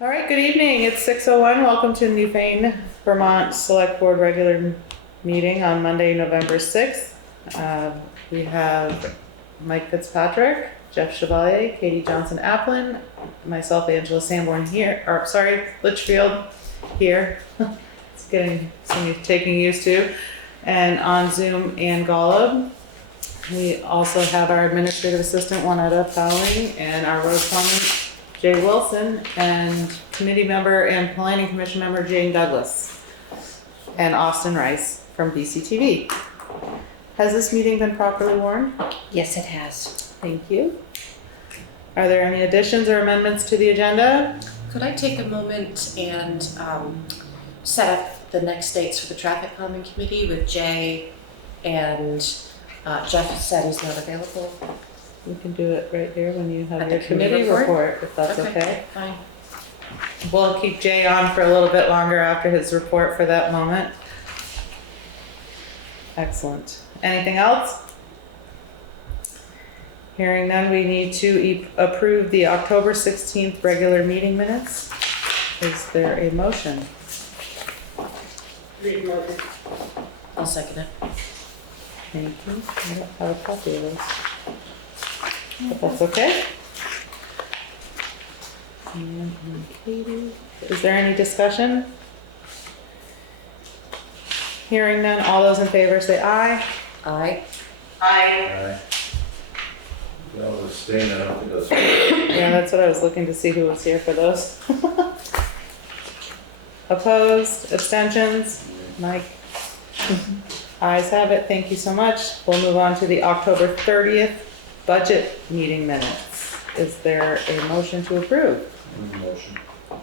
All right, good evening. It's 6:01. Welcome to Newfane, Vermont Select Board regular meeting on Monday, November 6th. We have Mike Fitzpatrick, Jeff Chevalier, Katie Johnson-Applin, myself, Angela Sanborn here, or sorry, Litchfield here. It's taking used to. And on Zoom, Ann Golub. We also have our administrative assistant, Juanetta Fowling, and our road foreman, Jay Wilson, and committee member and planning commission member Jane Douglas, and Austin Rice from BCTV. Has this meeting been properly warned? Yes, it has. Thank you. Are there any additions or amendments to the agenda? Could I take a moment and set up the next dates for the traffic calming committee with Jay and Jeff said he's not available. We can do it right here when you have At your the committee committee report, if that's okay. Fine. We'll keep Jay on for a little bit longer after his report for that moment. Excellent. Anything else? Hearing none, we need to approve the October 16th regular meeting minutes. Is there a motion? I'll second it. Thank you. I don't have a copy of those, but that's okay. And Katie, is there any discussion? Hearing none, all those in favor say aye. Aye. Aye. No, we're staying, I don't think that's. Yeah, that's what I was looking to see who was here for those. Opposed, abstentions, Mike? Ayes have it, thank you so much. We'll move on to the October 30th budget meeting minutes. Is there a motion to approve? Motion.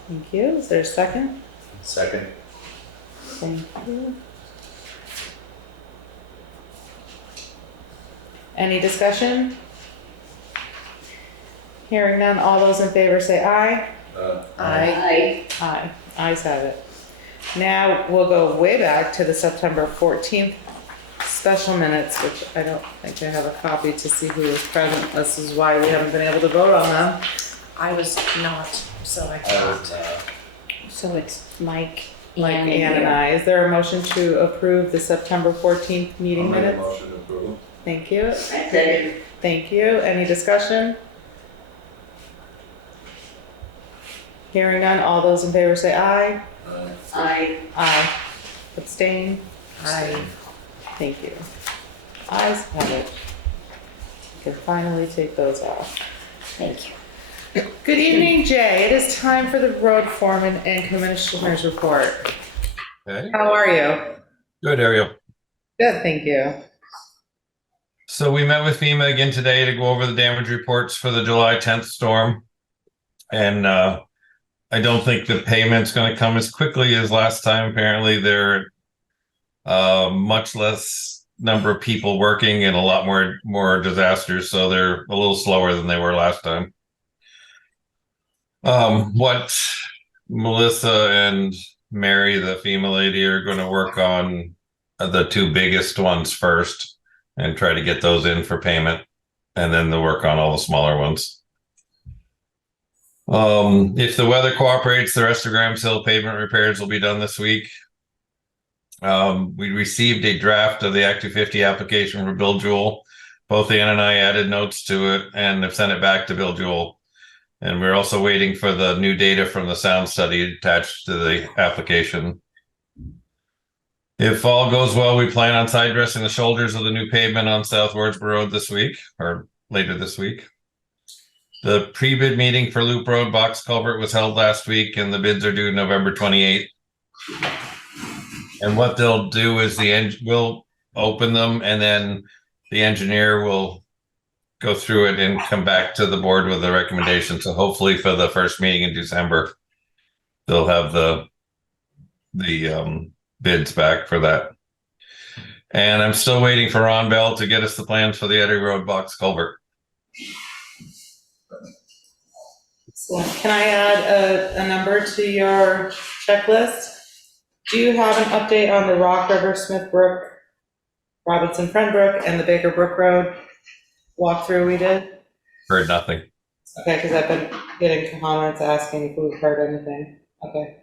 Thank you. Is there a second? Second. Thank you. Any discussion? Hearing none, all those in favor say aye. Aye. Aye. Ayes have it. Now we'll go way back to the September 14th special minutes, which I don't think I have a copy to see who was present. This is why we haven't been able to vote on them. I was not, so I I can't. was, So it's Mike, Ann and I. Is there a motion to approve the September 14th meeting I'll make a minutes? motion to approve. Thank you. Thank you. Any discussion? Hearing none, all those in favor say aye. Aye. Aye. Abstain? Aye. Thank you. Ayes have it. You can finally take those off. Thank you. Good evening, Jay. It is time for the road foreman and commissioner's report. Okay. How are you? Good, Ariel. Good, thank you. So we met with FEMA again today to go over the damage reports for the July 10th storm. And I don't think the payment's going to come as quickly as last time. Apparently there are much less number of people working and a lot more disasters. So they're a little slower than they were last time. What Melissa and Mary, the FEMA lady, are going to work on the two biggest ones first and try to get those in for payment. And then they'll work on all the smaller ones. If the weather cooperates, the rest of Grams Hill pavement repairs will be done this week. We received a draft of the Act 250 application for Bill Jewell. Both Ann and I added notes to it and have sent it back to Bill Jewell. And we're also waiting for the new data from the sound study attached to the application. If all goes well, we plan on side dressing the shoulders of the new pavement on South Wardsboro Road this week or later this week. The pre-bid meeting for Loop Road box culvert was held last week and the bids are due November 28th. And what they'll do is we'll open them and then the engineer will go through it and come back to the board with a recommendation. So hopefully for the first meeting in December, they'll have the bids back for that. And I'm still waiting for Ron Bell to get us the plans for the Eddy Road box culvert. Excellent. Can I add a number to your checklist? Do you have an update on the Rock River, Smith Brook, Robinson Friendbrook, and the Baker Brook Road walkthrough we did? Heard nothing. Okay, because I've been getting comments asking if we've heard anything. Okay.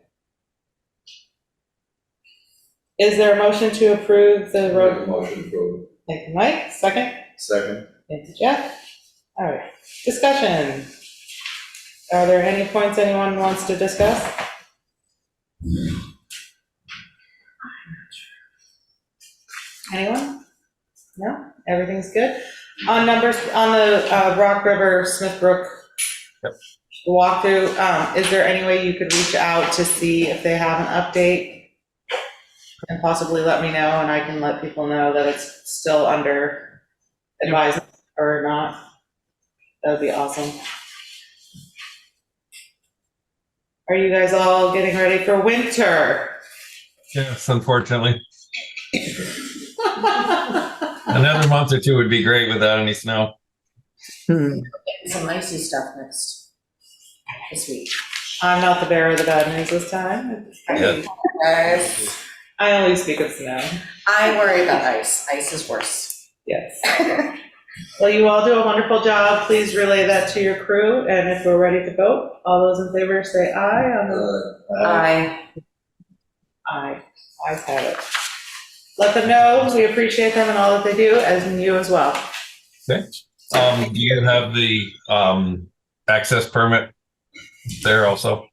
Is there a motion to approve the road? Motion approved. Thank you, Mike. Second? Second. Thank you, Jeff. All right, discussion. Are there any points anyone wants to discuss? Anyone? No? Everything's good? On numbers, on the Rock River Smith Brook walkthrough, is there any way you could reach out to see if they have an update? And possibly let me know, and I can let people know that it's still under advisement or not. That would be awesome. Are you guys all getting ready for winter? Yes, unfortunately. Another month or two would be great without any snow. Getting some icy stuff this week. I'm not the bearer of the bad news this time. Yeah. Guys, I only speak of snow. I worry about ice. Ice is worse. Yes. Well, you all do a wonderful job. Please relay that to your crew, and if we're ready to vote, all those in favor say aye. On the Aye. Ayes have it. Let them know we appreciate them and all that they do, as you as well. Okay. Do you have the access permit there also?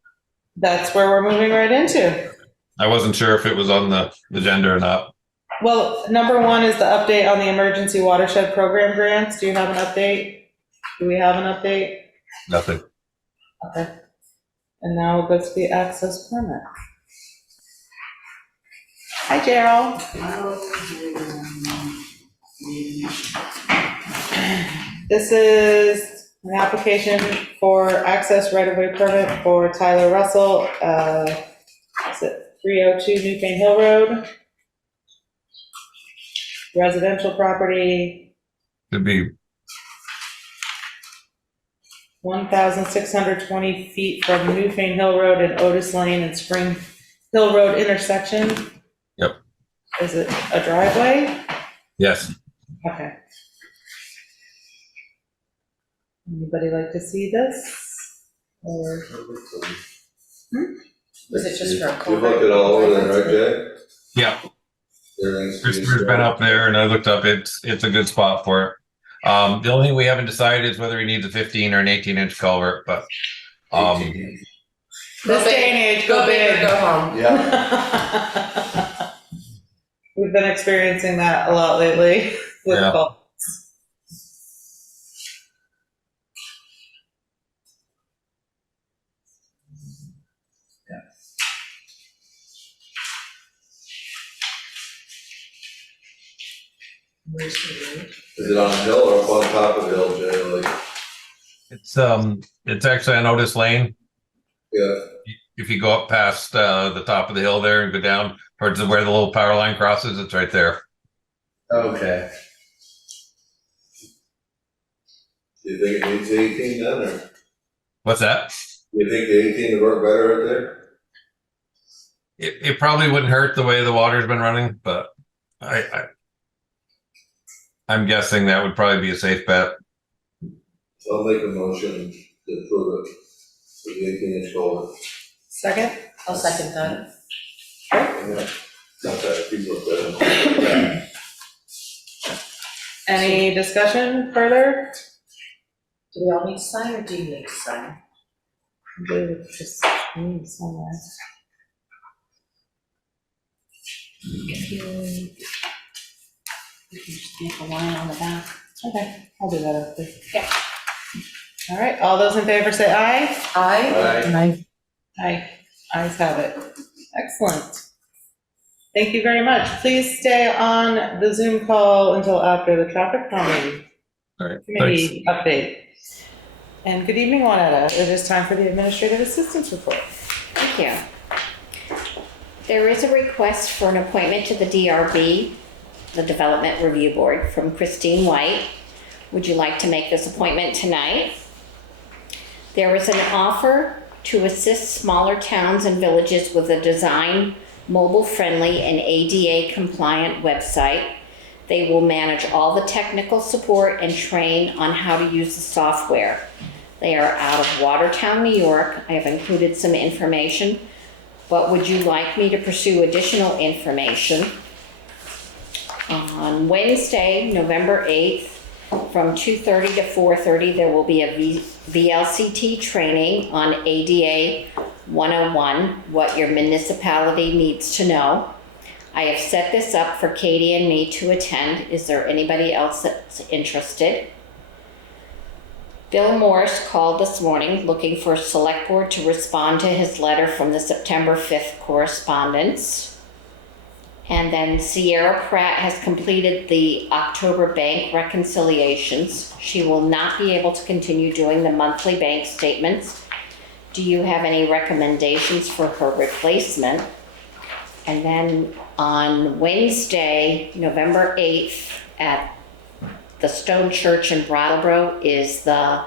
That's where we're moving right into. I wasn't sure if it was on the agenda or not. Well, number one is the update on the emergency watershed program grants. Do you have an update? Do we have an update? Nothing. Okay. And now we'll go to the access permit. Hi, Gerald. This is an application for access right-of-way permit for Tyler Russell. Is it 302 Newfane Hill Road? Residential property, Could be 1,620 feet from Newfane Hill Road and Otis Lane and Spring Hill Road intersection. Yep. Is it a driveway? yes. Okay. Anybody like to see this? Or Was it just for a You culvert? looked it all over there, right, Jay? Yeah. Everything's- Christopher's been up there and I looked up, it's a good spot for it. The only thing we haven't decided is whether he needs a 15 or an 18-inch culvert, but this day and age, go big. or go home. Yeah. We've been experiencing that a lot lately with Yeah. culverts. Where's the road? Is it on the hill or up on top of the hill, Jay? Like, it's actually on Otis Lane. yeah, If you go up past the top of the hill there and go down towards where the little power line crosses, it's right there. okay. Do you think it needs 18 then, or What's that? do you think the 18 would work better right there? It probably wouldn't hurt the way the water's been running, but I'm guessing that would probably be a safe bet. So I'll make a motion to approve it for the 18-inch culvert. Second? I'll second that. Not that people are better. Any discussion further? Do we all need to sign or do you need to sign? Just me somewhere. If you can just make a line on the back. Okay, I'll do that after. Yeah. All right, all those in favor say aye. Aye. Aye. Ayes have it. Excellent. Thank you very much. Please stay on the Zoom call until after the traffic calming All right. Thanks. committee update. And good evening, Juanetta. It is time for the administrative assistance report. Thank you. There is a request for an appointment to the DRB, the Development Review Board, from Christine White. Would you like to make this appointment tonight? There is an offer to assist smaller towns and villages with a design, mobile-friendly, and ADA-compliant website. They will manage all the technical support and train on how to use the software. They are out of Watertown, New York. I have included some information, but would you like me to pursue additional information? On Wednesday, November 8th, from 2:30 to 4:30, there will be a VLCT training on ADA 101, what your municipality needs to know. I have set this up for Katie and me to attend. Is there anybody else that's interested? Bill Morris called this morning looking for select board to respond to his letter from the September 5th correspondence. And then Sierra Pratt has completed the October bank reconciliations. She will not be able to continue doing the monthly bank statements. Do you have any recommendations for her replacement? And then on Wednesday, November 8th, at the Stone Church in Brattleboro is the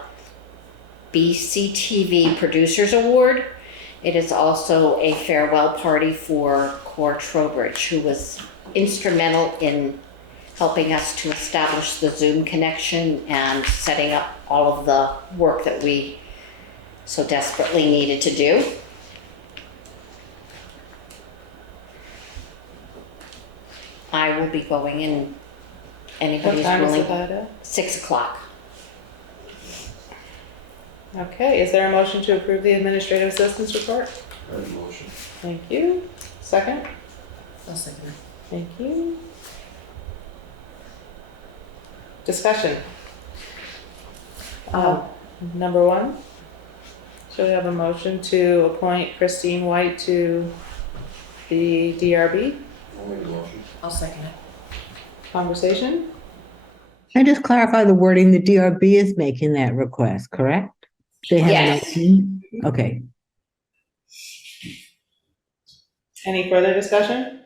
BCTV Producers Award. It is also a farewell party for Cor Trowbridge, who was instrumental in helping us to establish the Zoom connection and setting up all of the work that we so desperately needed to do. I will be going in. Anybody What time is willing? it at? 6 o'clock. Okay, is there a motion to approve the administrative assistance report? Make a motion. Thank you. Second? I'll second it. Thank you. Discussion. Number one, should we have a motion to appoint Christine White to the DRB? I'll make a motion. I'll second it. Conversation? Can I just clarify the wording? The DRB is making that request, correct? They have an Yes. opening? Okay. Any further discussion?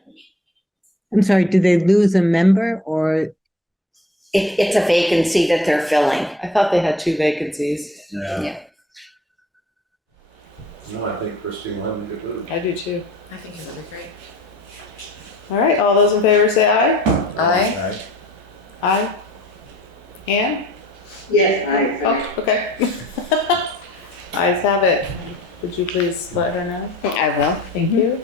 I'm sorry, did they lose a member or, It's a vacancy that they're filling. I thought they had 2 vacancies. Yeah. No, I think Christine will have a good move. I do too. I think it would be great. All right, all those in favor say aye. Aye. Aye. Ann? Yes, I. Oh, okay. Ayes have it. Would you please let her know? I will. Thank you.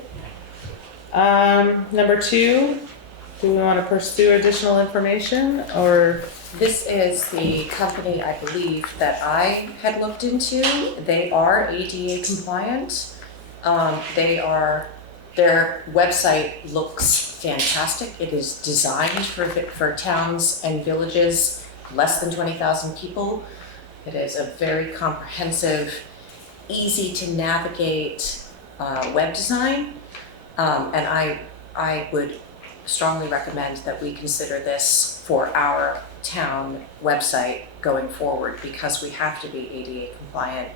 Number 2, do we want to pursue additional information or? This is the company, I believe, that I had looked into. They are ADA compliant. Their website looks fantastic. It is designed for towns and villages less than 20,000 people. It is a very comprehensive, easy to navigate web design. And I would strongly recommend that we consider this for our town website going forward, because we have to be ADA compliant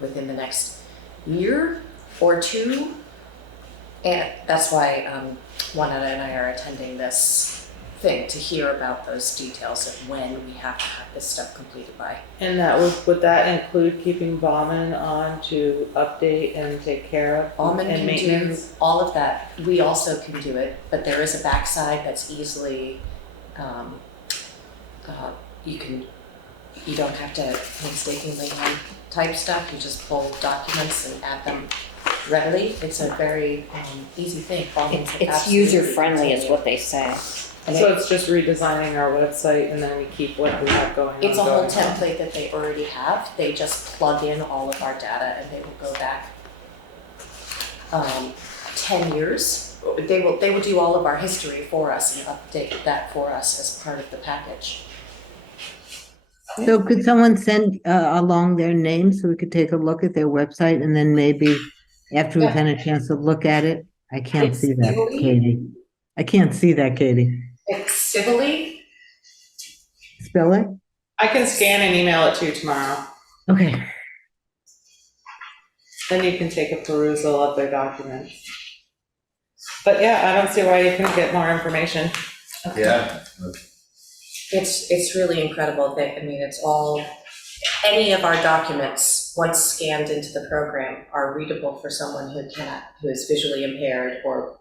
within the next year or 2. And that's why Juanetta and I are attending this thing, to hear about those details of when we have to have this stuff completed by. And that would that include keeping Bauman on to update and take care of Almond and can do maintenance? all of that. We also can do it, but there is a backside that's easily, you don't have to painstakingly type stuff. You just pull documents and add them readily. It's a very easy thing. It's user friendly is what they say. And So it's just redesigning our website and then we keep what we have going on. it's a whole going on. template that they already have. They just plug in all of our data and they will go back 10 years. They will do all of our history for us and update that for us as part of the package. so could someone send along their name so we could take a look at their website and then maybe after we've had a chance to look at it? I can't It's see that, Italy. Katie. I can't see that, Katie. It's civilly. Spell it? I can scan and email it to you tomorrow. Okay. Then you can take a perusal of their documents. But yeah, I don't see why you couldn't get more information. Yeah. It's really incredible. It's all, any of our documents, once scanned into the program, are readable for someone who is visually impaired or,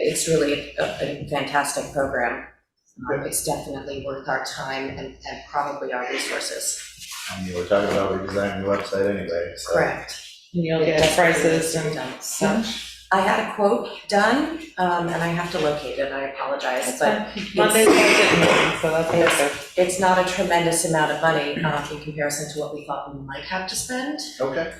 it's really a fantastic program. It's definitely worth our time and probably our resources. I mean, we're talking about redesigning the website anyway, so. Correct. And you'll It get has to be prices and done. such. I had a quote done, and I have to locate it, I apologize, but Monday's budget meeting, so that's perfect. it's not a tremendous amount of money in comparison to what we thought we might have to spend. Okay.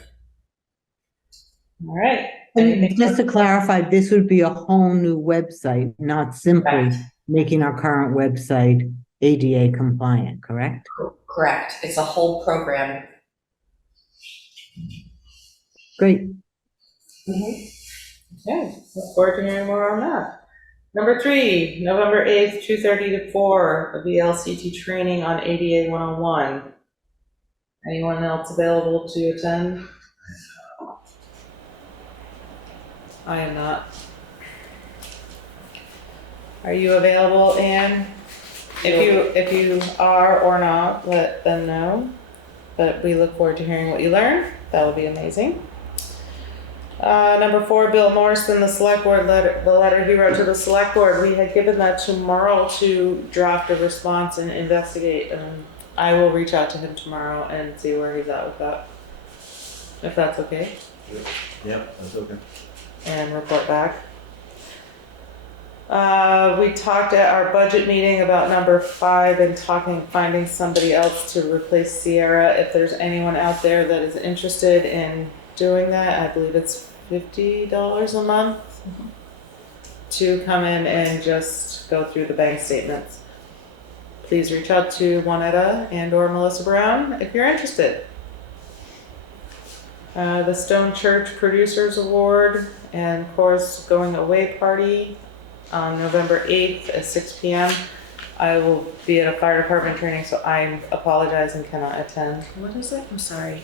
All right. And Anything just to clarify, this would be a whole new website, not simply Correct. making our current website ADA compliant, correct? Correct, it's a whole program. Great. Okay, look forward to hearing more on that. Number 3, November 8th, 2:30 to 4, a VLCT training on ADA 101. Anyone else available to attend? I am not. Are you available, Anne? If you are or not, let them know. But we look forward to hearing what you learn. That would be amazing. Number 4, Bill Morrison, the select board letter, the letter he wrote to the select board, we had given that to Merle to draft a response and investigate. I will reach out to him tomorrow and see where he's at with that, if that's okay, Yep, that's okay. and report back. We talked at our budget meeting about number 5 and finding somebody else to replace Sierra. If there's anyone out there that is interested in doing that, I believe it's $50 a month to come in and just go through the bank statements. Please reach out to Juanetta and or Melissa Brown if you're interested. The Stone Church Producers Award and Course Going Away Party on November 8th at 6 p.m. I will be at a fire department training, so I apologize and cannot attend. What is it? I'm sorry.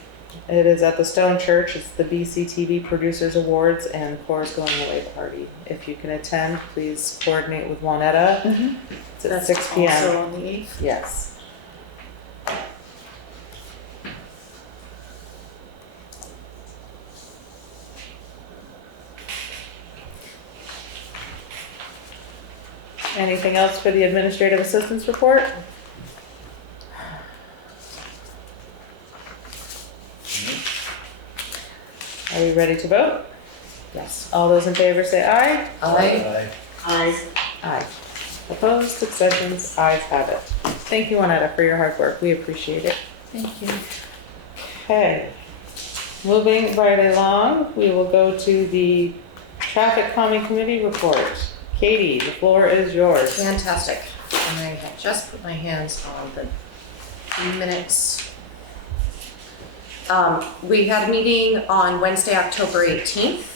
It is at the Stone Church. It's the BCTV Producers Awards and Cora's Going Away Party. If you can attend, please coordinate with Juanetta. It's at That's 6 p.m. also on the 8th. Yes. Anything else for the administrative assistance report? Are we ready to vote? Yes. All those in favor say aye. Aye. Aye. Aye. Opposed, abstentions, ayes have it. Thank you, Juanetta, for your hard work. We appreciate it. Thank you. Okay. Moving right along, we will go to the Traffic Calming Committee report. Katie, the floor is yours. Fantastic. And I have just put my hands on the minutes. We had a meeting on Wednesday, October 18th.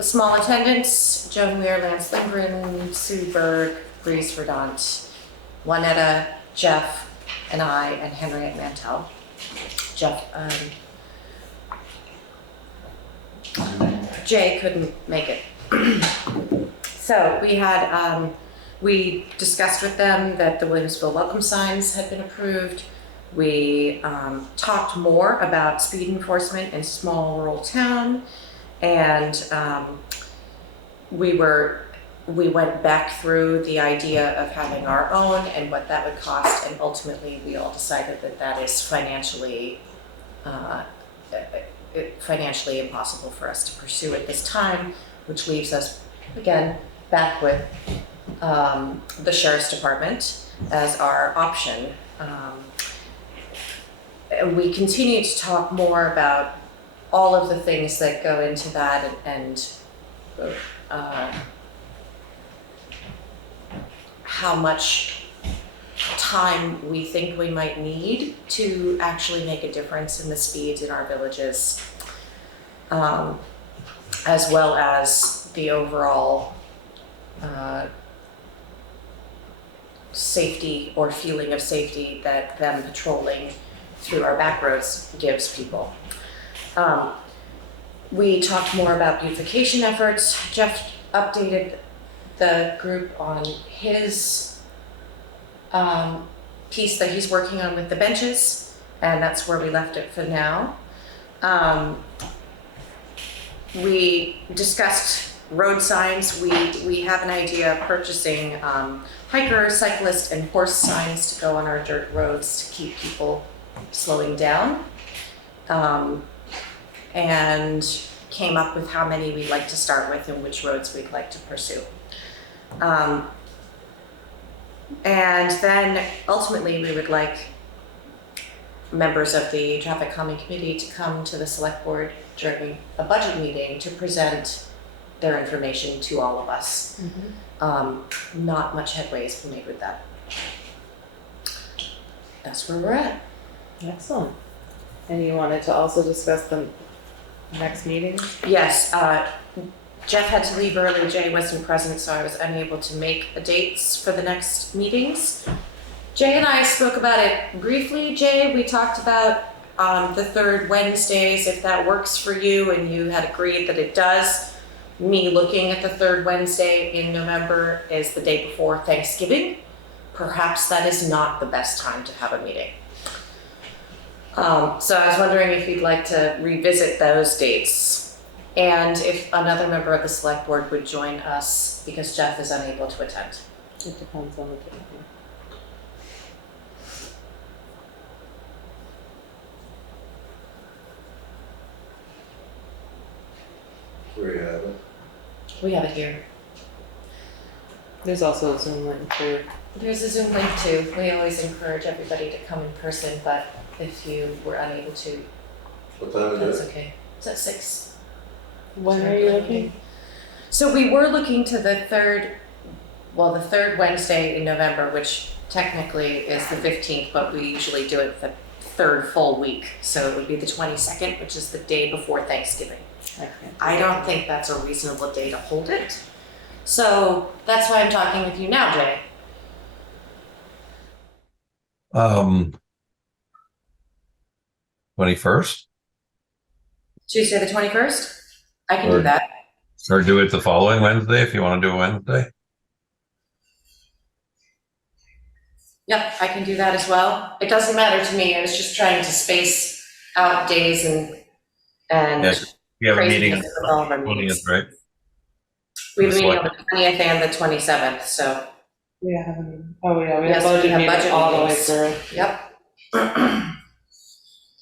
Small attendance, Joan Weir, Lance Lindgren, Sue Berg, Breeze Verdant, Juanetta, Jeff, and I, and Henriette Mantel. Jeff, Jay couldn't make it. So we had, we discussed with them that the Williamsville welcome signs had been approved. We talked more about speed enforcement in small rural town, and we went back through the idea of having our own and what that would cost, and ultimately we all decided that that is financially impossible for us to pursue at this time, which leaves us again back with the Sheriff's Department as our option. We continue to talk more about all of the things that go into that and how much time we think we might need to actually make a difference in the speeds in our villages, as well as the overall safety or feeling of safety that them patrolling through our back roads gives people. We talked more about beautification efforts. Jeff updated the group on his piece that he's working on with the benches, and that's where we left it for now. We discussed road signs, we have an idea of purchasing hiker, cyclist, and horse signs to go on our dirt roads to keep people slowing down. And came up with how many we'd like to start with and which roads we'd like to pursue. And then ultimately we would like members of the traffic calming committee to come to the select board during a budget meeting to present their information to all of us. Not much headway has been made with that. That's where we're at. Excellent. And you wanted to also discuss the next meeting? Yes, Jeff had to leave early, Jay wasn't present, so I was unable to make the dates for the next meetings. Jay and I spoke about it briefly, Jay. We talked about the third Wednesdays, if that works for you, and you had agreed that it does. Me looking at the third Wednesday in November is the day before Thanksgiving. Perhaps that is not the best time to have a meeting. So I was wondering if you'd like to revisit those dates, and if another member of the select board would join us because Jeff is unable to attend. It depends on the day. Where you have it? We have it here. There's also a Zoom link for. There's a Zoom link too. We always encourage everybody to come in person, but if you were unable to, What time is that's it? okay. It's at 6. When are you looking? So we were looking to the third Wednesday in November, which technically is the 15th, but we usually do it the third full week. So it would be the 22nd, which is the day before Thanksgiving. I don't think that's a reasonable day to hold it. So that's why I'm talking with you now, Jay. 21st, Tuesday the 21st? I can do Or- that. or do it the following Wednesday if you want to do a Wednesday. Yep, I can do that as well. It doesn't matter to me. I was just trying to space out days and Yeah, you have a meeting on craziness with all of our the meetings. 20th, right? We have a The meeting on the 20th and the 27th, so, We have a meeting. Oh, yeah, we Yes, have we budget have meetings budget all the way meetings. through. yep.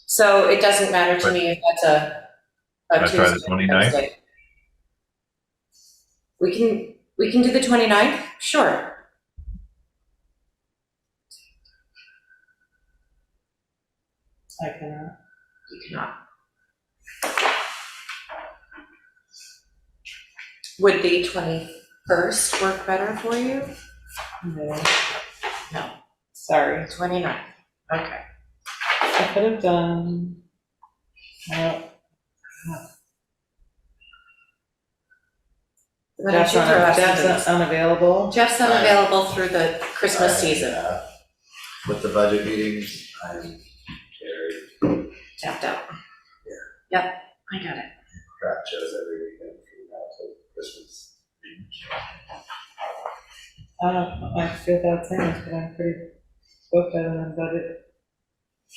So it doesn't matter to me if that's a Let's try the Tuesday or 29th. Wednesday. We can do the 29th, sure. I cannot. You cannot. Would the 21st work better for you? No. No. Sorry. 29th, okay. I could have done. Why don't you throw out some Jeff's dates? unavailable. Jeff's unavailable through the Christmas season, With the budget meetings, I'm very tapped out. Yep, I got it. crap shows every weekend from now till Christmas. I feel that same, but I'm pretty booked out on budget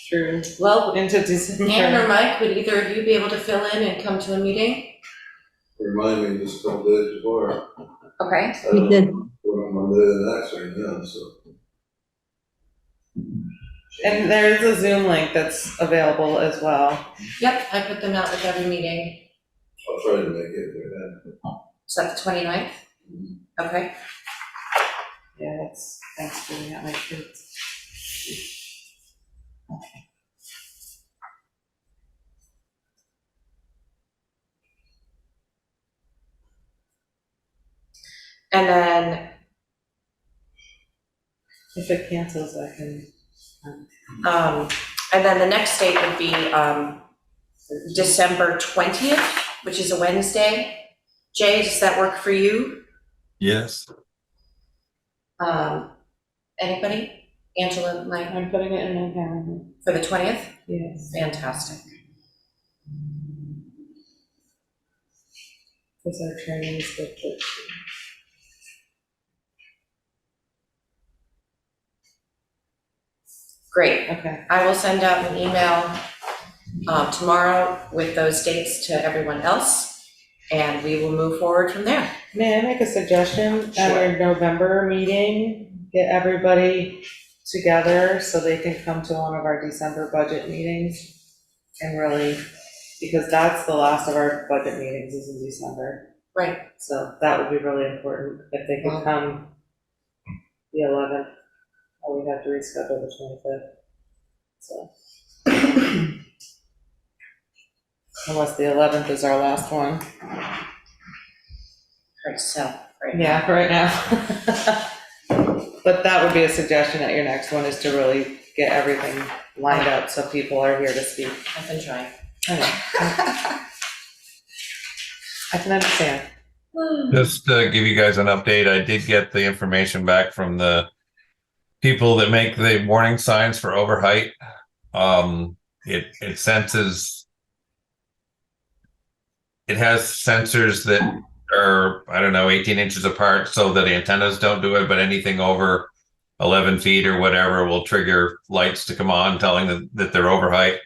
through Well, into December. Ann or Mike, would either of you be able to fill in and come to a meeting? Remind me just a couple days before. Okay. I don't did. know what on Monday the next right now, so. And there is a Zoom link that's available as well. Yep, I put them out with every meeting. I'll try to make it there then. Is that the 29th? Okay. Yeah, that's Thanksgiving at my kids. And then, If it cancels, I can. and then the next date would be, December 20th, which is a Wednesday. Jay, does that work for you? Yes. Anybody? Angela, Mike, I'm putting it in my calendar. for the 20th? Yes. Fantastic. Because our training is good. Great. Okay. I will send out an email tomorrow with those dates to everyone else. and we will move forward from there. May I make a suggestion? At our November meeting, get everybody together so they can come to one of our December budget meetings and really, because that's the last of our budget meetings is in December. Right. So that would be really important if they could come the 11th, or we'd have to reschedule the 25th. So. Unless the 11th is our last one. Right, so, right. Yeah, right now. But that would be a suggestion at your next one, is to really get everything lined up so people are here to speak. I've been trying. I know. I can understand. Just to give you guys an update, I did get the information back from the people that make the warning signs for overheight. It senses, it has sensors that are, I don't know, 18 inches apart so that the antennas don't do it, but anything over 11 feet or whatever will trigger lights to come on telling them that they're overheight.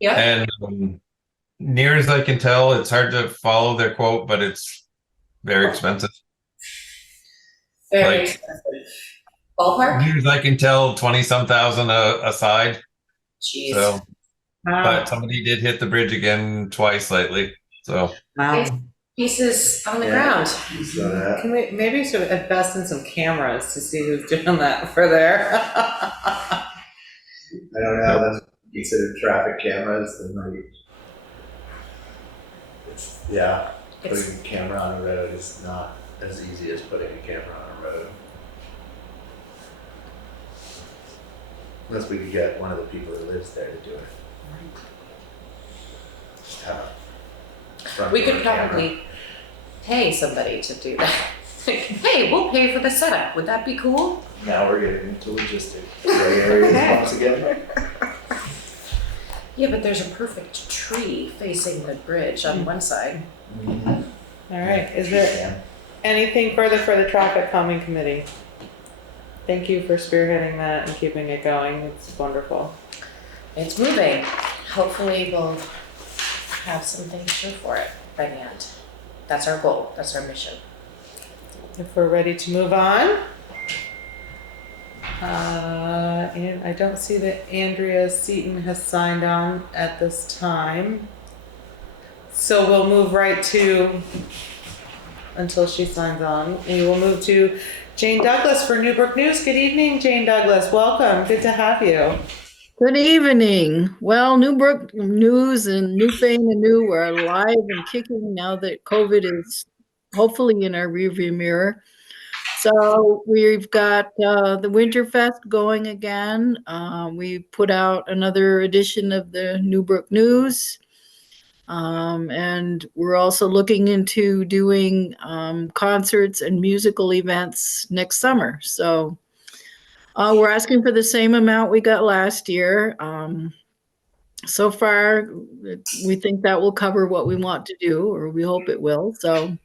Yeah. And near as I can tell, it's hard to follow their quote, but it's very expensive. Very Like- expensive. Ballpark? Near as I can tell, 20-some thousand a side. Jeez. So, Wow. but somebody did hit the bridge again twice lately. So Wow. Pieces on the Yeah. ground. So that, Can we maybe sort of invest in some cameras to see who's doing that for there? I don't know, that's considered traffic cameras, and like, it's, yeah, It's, putting a camera on a road is not as easy as putting a camera on a road. Unless we could get one of the people who lives there to do it. Just have a front we could door camera. probably pay somebody to do that. Hey, we'll pay for the setup. Would that be cool? Now we're getting into logistics, gray areas once again. Yeah, but there's a perfect tree facing the bridge on one side. All right, is there anything further for the traffic calming committee? Thank you for spearheading that and keeping it going. It's wonderful. It's moving. Hopefully we'll have something to show for it by the end. That's our goal. That's our mission. If we're ready to move on. And I don't see that Andrea Seaton has signed on at this time. So we'll move right to, until she signs on, and we'll move to Jane Douglas for NewBrook News. Good evening, Jane Douglas. Welcome. Good to have you. Good evening. Well, NewBrook News and Newfane and New are alive and kicking now that COVID is hopefully in our rearview mirror. So we've got the Winterfest going again. We put out another edition of the NewBrook News. And we're also looking into doing concerts and musical events next summer. So we're asking for the same amount we got last year. So far, we think that will cover what we want to do, or we hope it will. So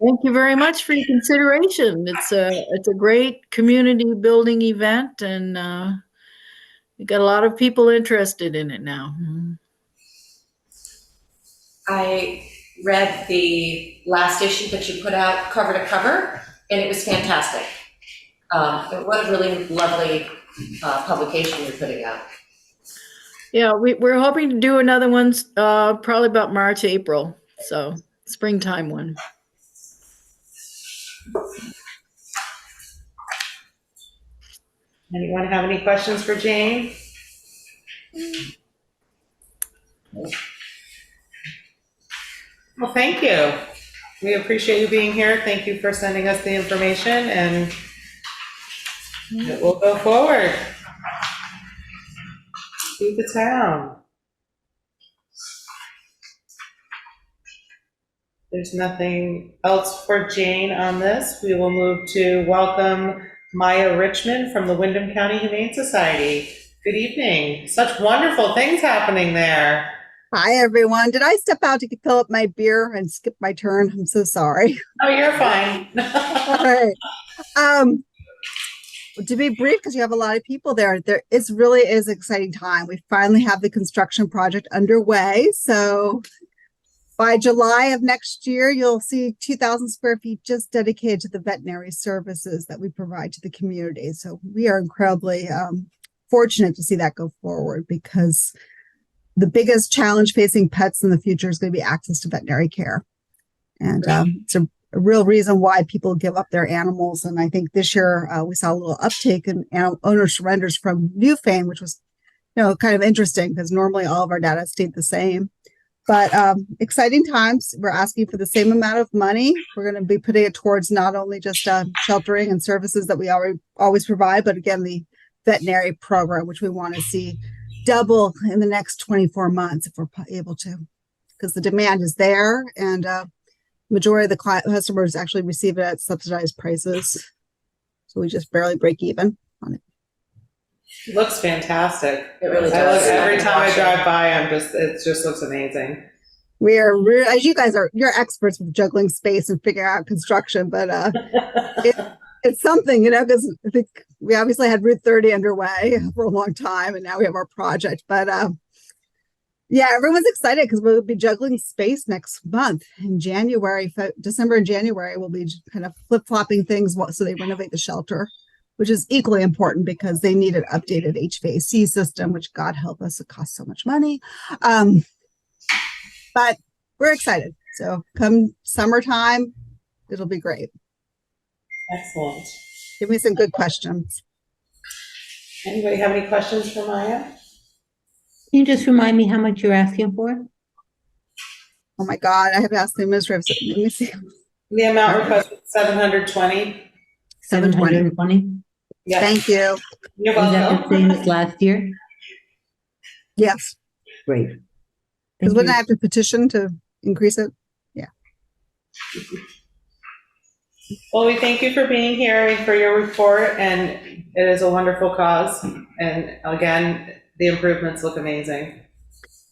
thank you very much for your consideration. It's a great community building event, and we got a lot of people interested in it now. I read the last issue that you put out cover to cover, and it was fantastic. What a really lovely publication you're putting out. Yeah, we're hoping to do another one probably about March, April. So springtime one. Anyone have any questions for Jane? Well, thank you. We appreciate you being here. Thank you for sending us the information, and it will go forward to the town. There's nothing else for Jane on this. We will move to welcome Maya Richmond from the Windham County Humane Society. Good evening. Such wonderful things happening there. Hi, everyone. Did I step out to fill up my beer and skip my turn? I'm so sorry. Oh, you're fine. All right. To be brief, because you have a lot of people there, really is an exciting time. We finally have the construction project underway. So by July of next year, you'll see 2,000 square feet just dedicated to the veterinary services that we provide to the community. So we are incredibly fortunate to see that go forward, because the biggest challenge facing pets in the future is going to be access to veterinary care. And it's a real reason why people give up their animals. And I think this year we saw a little uptake in owner surrenders from Newfane, which was, kind of interesting, because normally all of our data stayed the same. But exciting times. We're asking for the same amount of money. We're going to be putting it towards not only just sheltering and services that we always provide, but again, the veterinary program, which we want to see double in the next 24 months if we're able to, because the demand is there, and majority of the customers actually receive it at subsidized prices. So we just barely break even on it. Looks fantastic. It really I does. every time I drive by, it just looks amazing. We are, as you guys are, you're experts with juggling space and figuring out construction, but it's something, because I think we obviously had Route 30 underway for a long time, and now we have our project. But yeah, everyone's excited because we'll be juggling space next month in January, December and January. We'll be kind of flip-flopping things so they renovate the shelter, which is equally important because they need an updated HVAC system, which, God help us, it costs so much money. But we're excited. So come summertime, it'll be great. Excellent. Give me some good questions. Anybody have any questions for Maya? Can you just remind me how much you're asking for? Oh my God, I have to ask the administrator. Let me see. The amount requested, 720. 720? Yes. Thank you. You're Is that welcome. the same as last year? Yes. Great. Because Thank wouldn't you. I have to petition to increase it? Yeah. Well, we thank you for being here and for your report, and it is a wonderful cause. And again, the improvements look amazing.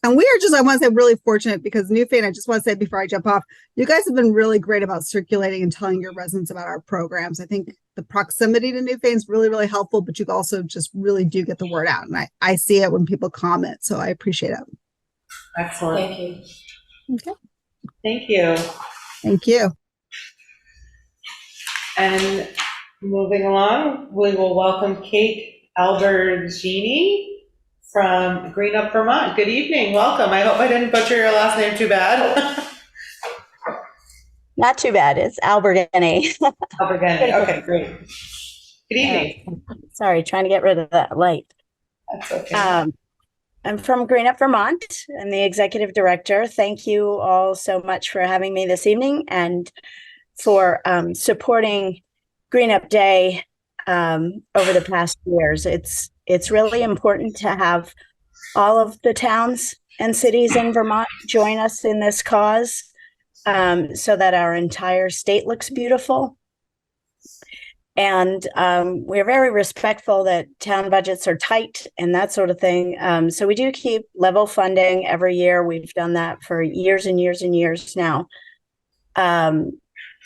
And we are just, I want to say, really fortunate because Newfane, I just want to say before I jump off, you guys have been really great about circulating and telling your residents about our programs. I think the proximity to Newfane is really, really helpful, but you also just really do get the word out. And I see it when people comment, so I appreciate it. Excellent. Thank you. Okay. Thank you. Thank you. And moving along, we will welcome Kate Alberghini from Green Up Vermont. Good evening, welcome. I hope I didn't butcher your last name too bad. Not too bad. It's Alberghini. Alberghini, okay, great. Good evening. Sorry, trying to get rid of that light. That's okay. I'm from Green Up Vermont. I'm the executive director. Thank you all so much for having me this evening and for supporting Green Up Day over the past years. It's really important to have all of the towns and cities in Vermont join us in this cause so that our entire state looks beautiful. And we're very respectful that town budgets are tight and that sort of thing. So we do keep level funding every year. We've done that for years and years and years now.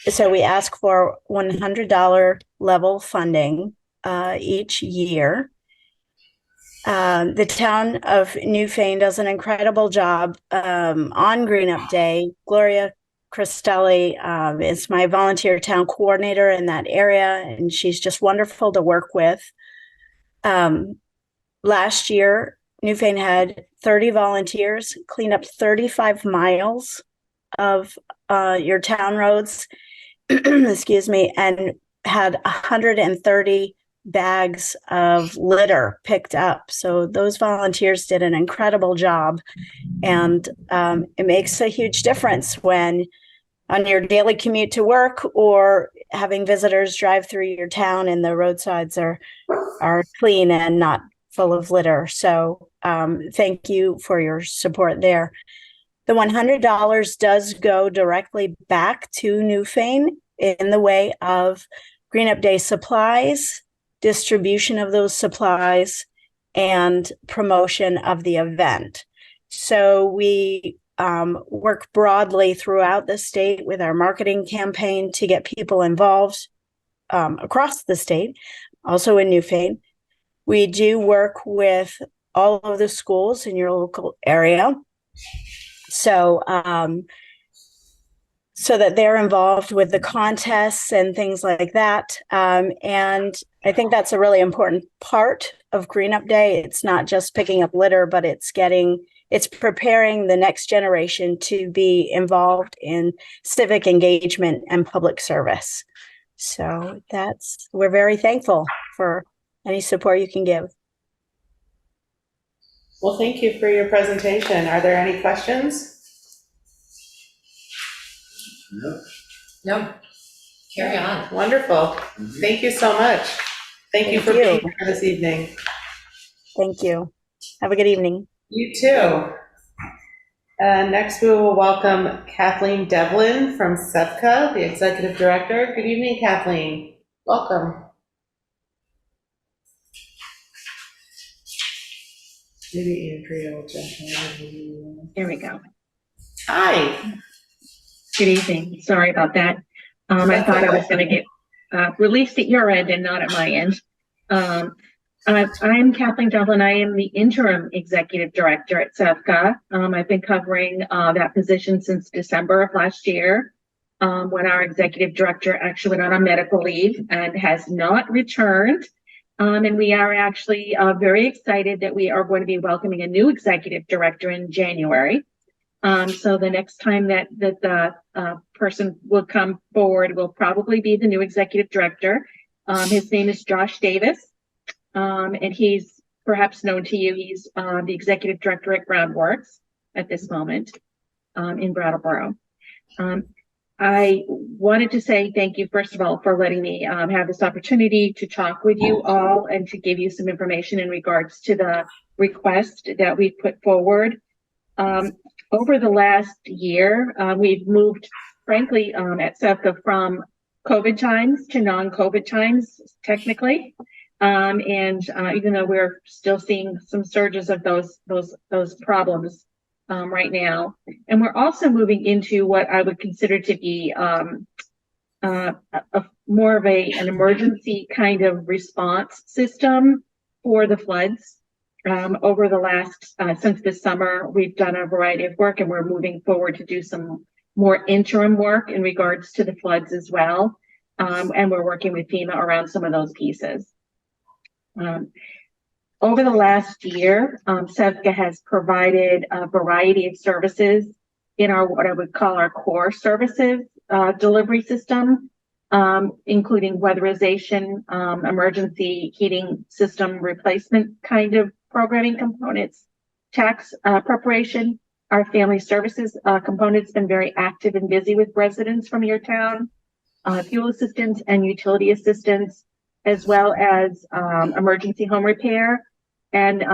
So we ask for $100 level funding each year. The town of Newfane does an incredible job on Green Up Day. Gloria Cristelli is my volunteer town coordinator in that area, and she's just wonderful to work with. Last year, Newfane had 30 volunteers clean up 35 miles of your town roads, excuse me, and had 130 bags of litter picked up. So those volunteers did an incredible job. And it makes a huge difference when on your daily commute to work or having visitors drive through your town and the roadsides are clean and not full of litter. So thank you for your support there. The $100 does go directly back to Newfane in the way of Green Up Day supplies, distribution of those supplies, and promotion of the event. So we work broadly throughout the state with our marketing campaign to get people involved across the state, also in Newfane. We do work with all of the schools in your local area. So so that they're involved with the contests and things like that. And I think that's a really important part of Green Up Day. It's not just picking up litter, but it's preparing the next generation to be involved in civic engagement and public service. So we're very thankful for any support you can give. Well, thank you for your presentation. Are there any questions? No, carry on. Wonderful. Thank you so much. Thank you for being here this evening. Thank you. Have a good evening. You too. Next, we will welcome Kathleen Devlin from SEVCA, the Executive Director. Good evening, Kathleen. Welcome. Maybe Andrea will jump in. There we go. Hi. Good evening. Sorry about that. I thought I was going to get released at your end and not at my end. I'm Kathleen Devlin. I am the interim executive director at SEVCA. I've been covering that position since December of last year, when our executive director actually went on a medical leave and has not returned. And we are actually very excited that we are going to be welcoming a new executive director in January. So the next time that the person will come forward will probably be the new executive director. His name is Josh Davis, and he's perhaps known to you. He's the executive director at Groundworks at this moment in Brattleboro. I wanted to say thank you, first of all, for letting me have this opportunity to talk with you all and to give you some information in regards to the request that we put forward. Over the last year, we've moved, frankly, at SEVCA from COVID times to non-COVID times, technically. And even though we're still seeing some surges of those problems right now, and we're also moving into what I would consider to be more of an emergency kind of response system for the floods. Over the last, since this summer, we've done a variety of work, and we're moving forward to do some more interim work in regards to the floods as well. And we're working with FEMA around some of those pieces. Over the last year, SEVCA has provided a variety of services in our, what I would call our core services delivery system, including weatherization, emergency heating system replacement kind of programming components, tax preparation. Our family services component's been very active and busy with residents from your town, fuel assistance and utility assistance, as well as emergency home repair and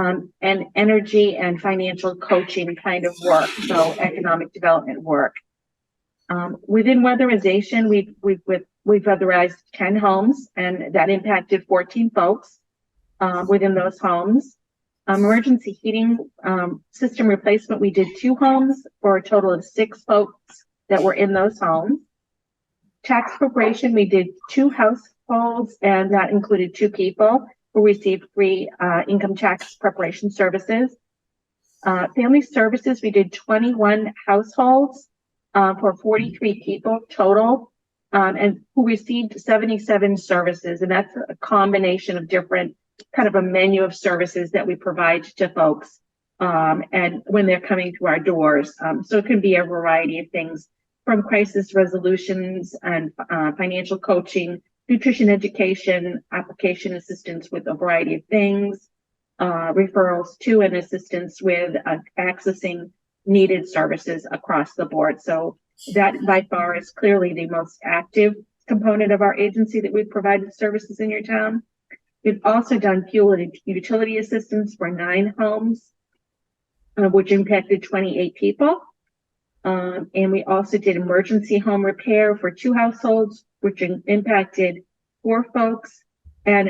energy and financial coaching kind of work, so economic development work. Within weatherization, we've weatherized 10 homes, and that impacted 14 folks within those homes. Emergency heating system replacement, we did 2 homes for a total of 6 folks that were in those homes. Tax preparation, we did 2 households, and that included 2 people who received free income tax preparation services. Family services, we did 21 households for 43 people total, and who received 77 services. And that's a combination of different kind of a menu of services that we provide to folks and when they're coming to our doors. So it can be a variety of things, from crisis resolutions and financial coaching, nutrition education, application assistance with a variety of things, referrals to and assistance with accessing needed services across the board. So that by far is clearly the most active component of our agency that we've provided services in your town. We've also done fuel and utility assistance for 9 homes, which impacted 28 people. And we also did emergency home repair for 2 households, which impacted 4 folks, and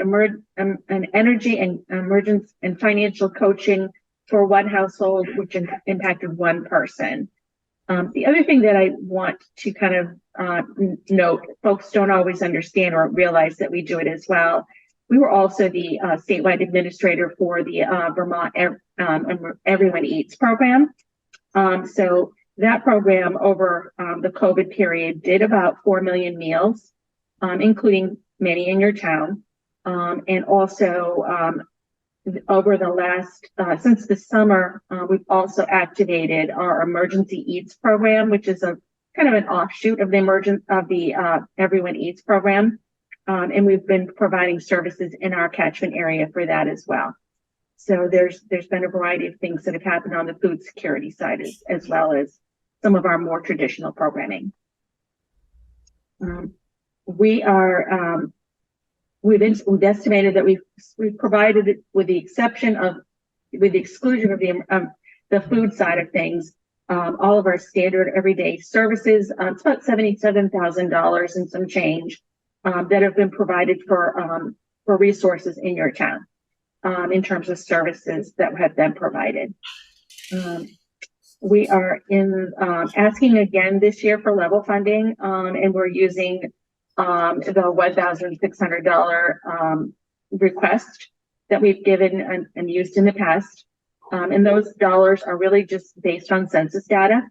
energy and emergency and financial coaching for 1 household, which impacted 1 person. The other thing that I want to kind of note, folks don't always understand or realize that we do it as well. We were also the statewide administrator for the Vermont Everyone Eats program. So that program over the COVID period did about 4 million meals, including many in your town. And also over the last, since the summer, we've also activated our Emergency Eats program, which is a kind of an offshoot of the Everyone Eats program. And we've been providing services in our catchment area for that as well. So there's been a variety of things that have happened on the food security side as well as some of our more traditional programming. We've estimated that we've provided, with the exclusion of the food side of things, all of our standard everyday services. It's about $77,000 and some change that have been provided for resources in your town in terms of services that have been provided. We are asking again this year for level funding, and we're using the $1,600 request that we've given and used in the past. And those dollars are really just based on census data.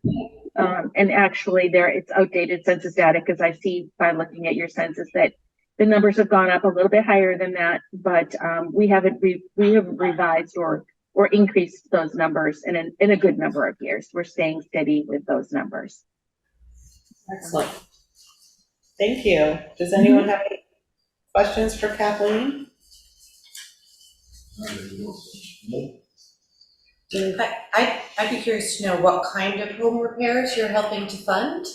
And actually it's outdated census data, because I see by looking at your census that the numbers have gone up a little bit higher than that, but we haven't revised or increased those numbers in a good number of years. We're staying steady with those numbers. Excellent. Thank you. Does anyone have any questions for Kathleen? I'd be curious to know what kind of home repairs you're helping to fund.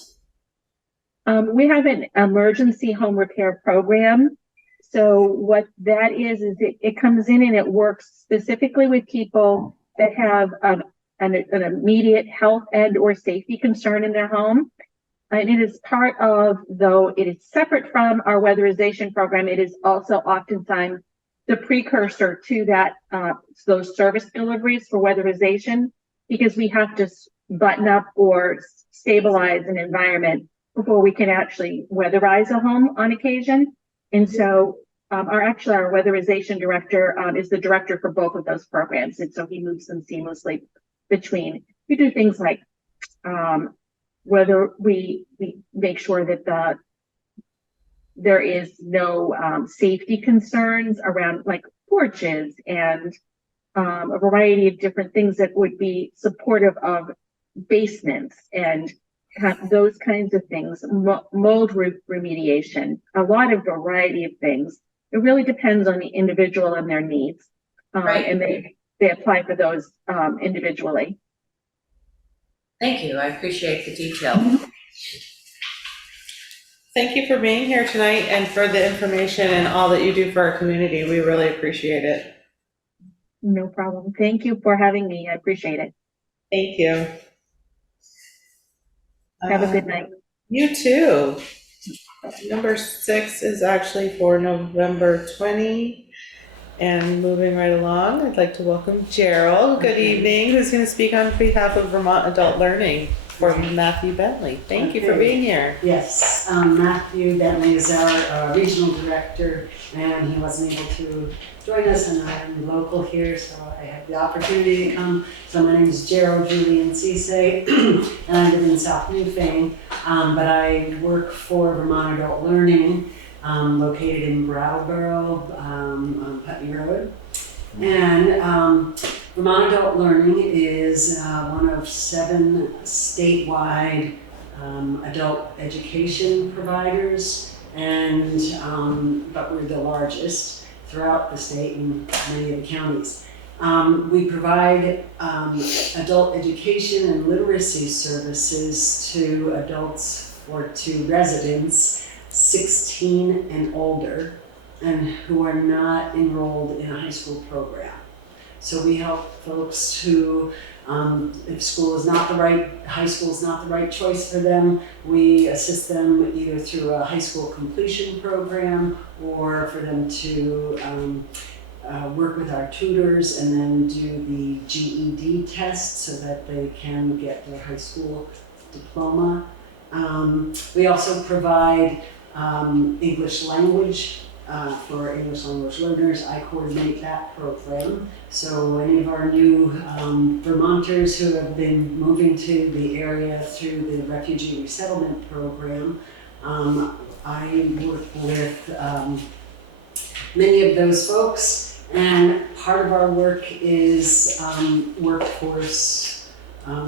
We have an emergency home repair program. So what that is it comes in and it works specifically with people that have an immediate health and or safety concern in their home. And it is part of, though it is separate from our weatherization program, it is also oftentimes the precursor to that, those service deliveries for weatherization, because we have to button up or stabilize an environment before we can actually weatherize a home on occasion. And so our weatherization director is the director for both of those programs. And so he moves them seamlessly between. We do things like whether we make sure that there is no safety concerns around like porches and a variety of different things that would be supportive of basements and those kinds of things, mold remediation, a lot of variety of things. It really depends on the individual and their needs. Right. And they apply for those individually. Thank you. I appreciate the detail. Thank you for being here tonight and for the information and all that you do for our community. We really appreciate it. No problem. Thank you for having me. I appreciate it. Thank you. Have a good night. You too. Number 6 is actually for November 20. And moving right along, I'd like to welcome Gerald. Good evening. Who's going to speak on behalf of Vermont Adult Learning for Matthew Bentley. Thank you for being here. Yes, Matthew Bentley is our regional director, and he wasn't able to join us, and I'm local here, so I have the opportunity to come. So my name is Gerald Julian Cisse, and I live in South Newfane, but I work for Vermont Adult Learning, located in Brattleboro on Putney Road. And Vermont Adult Learning is one of 7 statewide adult education providers, and but we're the largest throughout the state and many of the counties. We provide adult education and literacy services to adults or to residents 16 and older, and who are not enrolled in a high school program. So we help folks who, if high school is not the right choice for them, we assist them either through a high school completion program or for them to work with our tutors and then do the GED test so that they can get their high school diploma. We also provide English language for English language learners. I coordinate that program. So any of our new Vermonters who have been moving to the area through the refugee resettlement program, I work with many of those folks, and part of our work is workforce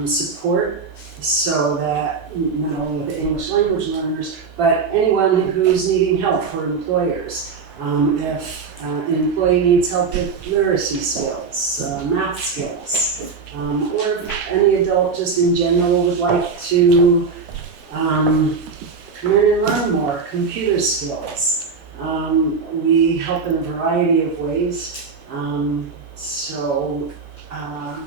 support, so that not only with English language learners, but anyone who's needing help for employers. If an employee needs help with literacy skills, math skills, or if any adult just in general would like to come in and learn more computer skills. We help in a variety of ways.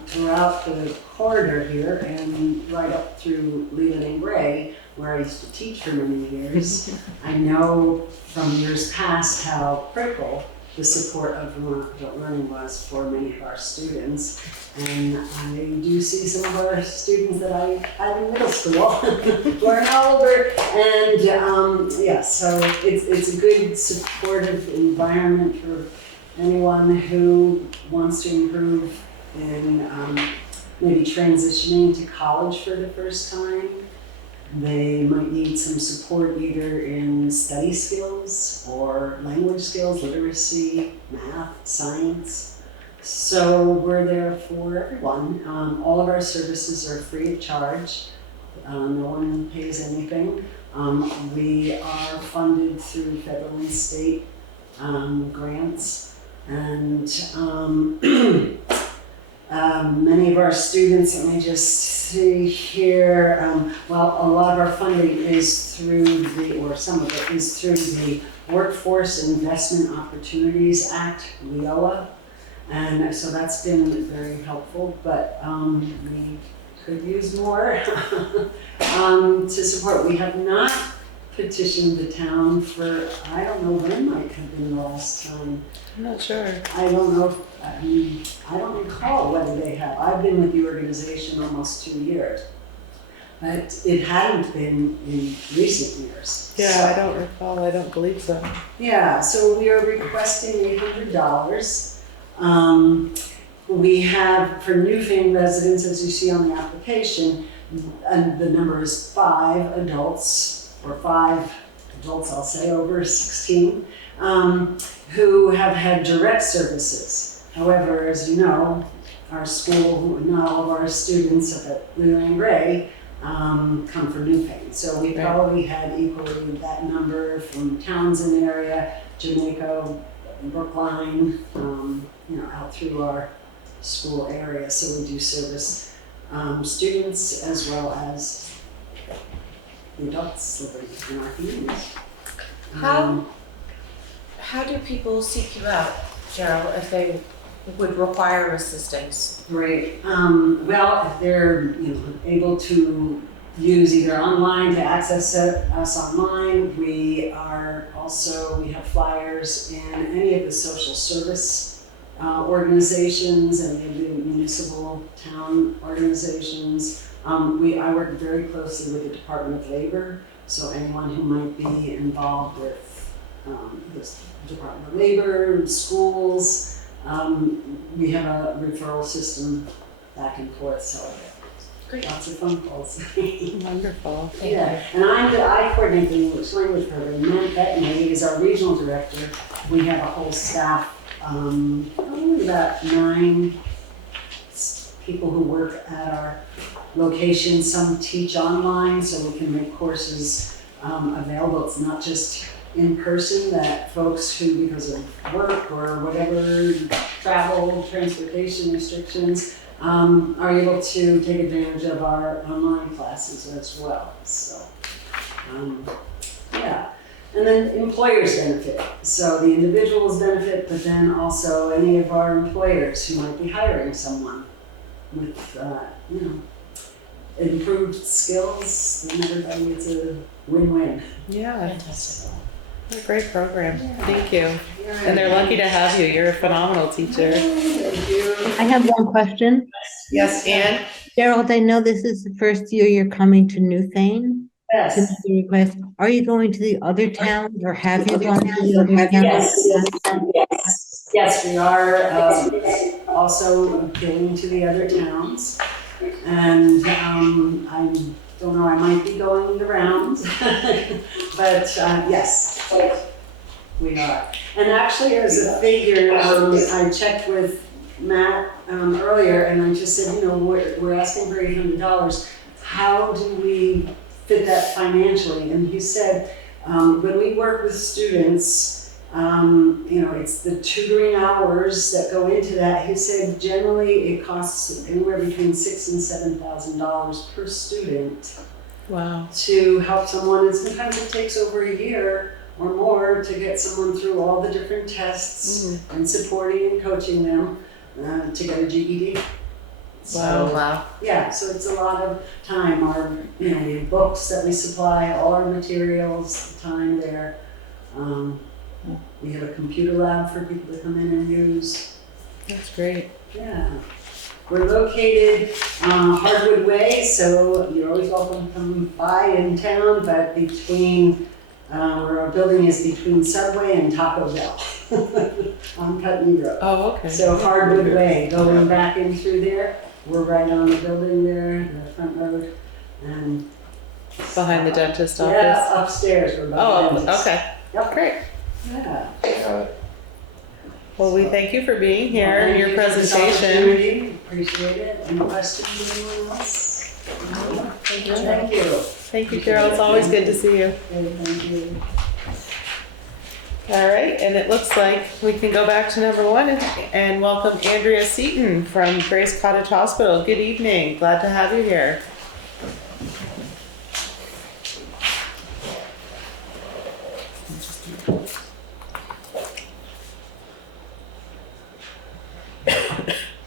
Throughout the corridor here and right up through Leland and Gray, where I used to teach for many years, I know from years past how critical the support of Vermont Adult Learning was for many of our students. And I do see some of our students that I had in middle school who are now older. And so it's a good supportive environment for anyone who wants to improve in maybe transitioning to college for the first time. They might need some support either in study skills or language skills, literacy, math, science. So we're there for everyone. All of our services are free of charge. No one pays anything. We are funded through federal and state grants. And many of our students, let me just see here, a lot of our funding is through some of it is through the Workforce Investment Opportunities Act, WIOA. And so that's been very helpful, but we could use more to support. We have not petitioned the town for, I don't know when might have been the last time. I'm not sure. I don't know, I don't recall whether they have. I've been with the organization almost 2 years, but it hadn't been in recent years. Yeah, So- I don't recall. I don't believe so. Yeah, so we are requesting $800. We have, for Newfane residents, as you see on the application, and the number is 5 adults, or 5 adults, I'll say, over 16, who have had direct services. However, as you know, our school, not all of our students at Leland and Gray come from Newfane. So we probably had equally that number from Townsend area, Jamaica, Brookline, out through our school area. So we do service students as well as the adults living in our communities. How do people seek you out, Gerald, if they would require assistance? Great. If they're able to use either online to access us online, we have flyers in any of the social service organizations and the municipal town organizations. I work very closely with the Department of Labor, so anyone who might be involved with the Department of Labor, schools, we have a referral system back and forth, so Great. lots of phone calls. Wonderful. Yeah, and I coordinate the English language program. Matt Bentley is our regional director. We have a whole staff, probably about 9 people who work at our location. Some teach online, so we can make courses available. It's not just in person, that folks who, because of work or whatever, travel, transportation restrictions, are able to take advantage of our online classes as well. So, And then employers benefit. So the individuals benefit, but then also any of our employers who might be hiring someone with, improved skills, and everybody gets a win-win. Yeah, Fantastic. what a great program. Thank you. And they're lucky to have you. You're a phenomenal teacher. Thank you. I have one question. Yes, Anne? Gerald, I know this is the first year you're coming to Newfane. Yes. to make the request? Are you going to the other towns or have you gone to the other towns? Yes, we are also appealing to the other towns. And I don't know, I might be going the rounds, but yes, we are. And actually, as a figure, I checked with Matt earlier, and I just said, you know, we're asking for $800. How do we fit that financially? And he said, when we work with students, you know, it's the tutoring hours that go into that. He said generally it costs anywhere between $6,000 and $7,000 per student. Wow. To help someone, and sometimes it takes over a year or more to get someone through all the different tests and supporting and coaching them to get a GED. So, Wow. yeah, so it's a lot of time. Our, you know, the books that we supply, all our materials, the time there. We have a computer lab for people to come in and use. That's great. Yeah. We're located Hardwood Way, so you're always welcome to come by in town, but between, where our building is between Subway and Taco Bell on Putney Road. Oh, okay. So Hardwood Way, going back in through there, we're right on the building there, the front road, and Behind the dentist office? yeah, upstairs. We're Oh, behind this. okay. Yep. Great. Yeah. Well, we thank you for being here and your Thank you for this presentation. opportunity. Appreciate it. Any questions, anyone else? No? Thank you. Thank you. Thank you, Carol. It's always good to see you. Okay, thank you. All right, and it looks like we can go back to number one and welcome Andrea Seaton from Grace Cottage Hospital. Good evening. Glad to have you here.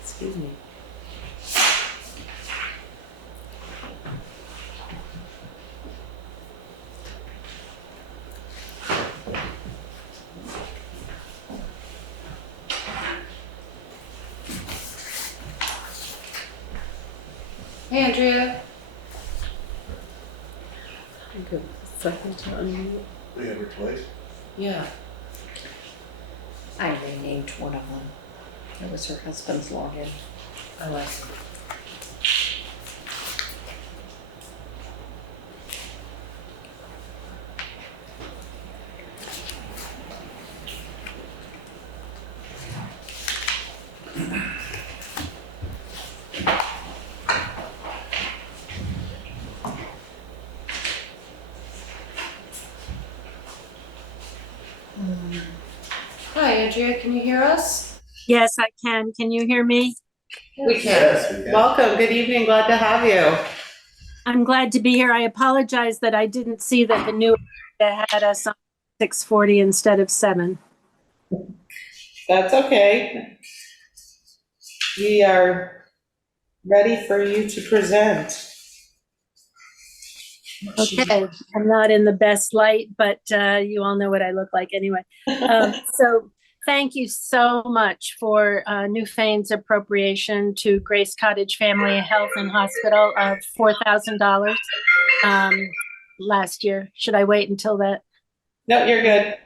Excuse me. Hey, Andrea. Give a second to unmute. We have her twice. Yeah. I renamed one of them. It was her husband's login. Oh, I see. Hi, Andrea, can you hear us? Yes, I can. Can you hear me? We can. Yes, we can. Welcome. Good evening. Glad to have you. I'm glad to be here. I apologize that I didn't see that the new agenda had us on 6:40 instead of 7. That's okay. We are ready for you to present. Okay, I'm not in the best light, but you all know what I look like anyway. So thank you so much for Newfane's appropriation to Grace Cottage Family Health and Hospital of $4,000 last year. Should I wait until that? No, you're good.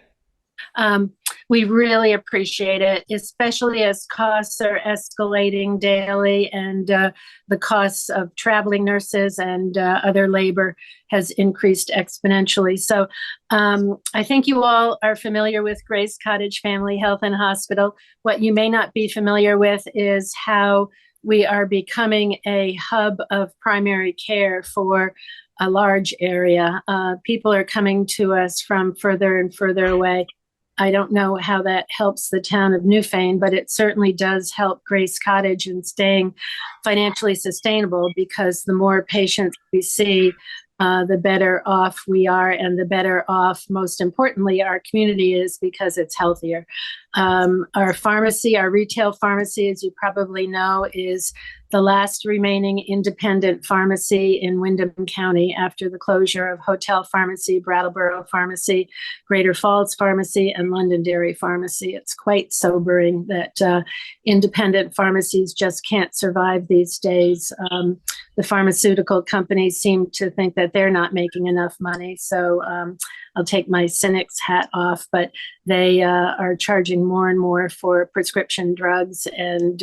We really appreciate it, especially as costs are escalating daily and the costs of traveling nurses and other labor has increased exponentially. So I think you all are familiar with Grace Cottage Family Health and Hospital. What you may not be familiar with is how we are becoming a hub of primary care for a large area. People are coming to us from further and further away. I don't know how that helps the town of Newfane, but it certainly does help Grace Cottage in staying financially sustainable, because the more patients we see, the better off we are, and the better off, most importantly, our community is, because it's healthier. Our pharmacy, our retail pharmacy, as you probably know, is the last remaining independent pharmacy in Windham County after the closure of Hotel Pharmacy, Brattleboro Pharmacy, Greater Falls Pharmacy, and Londonderry Pharmacy. It's quite sobering that independent pharmacies just can't survive these days. The pharmaceutical companies seem to think that they're not making enough money. So I'll take my cynic's hat off, but they are charging more and more for prescription drugs and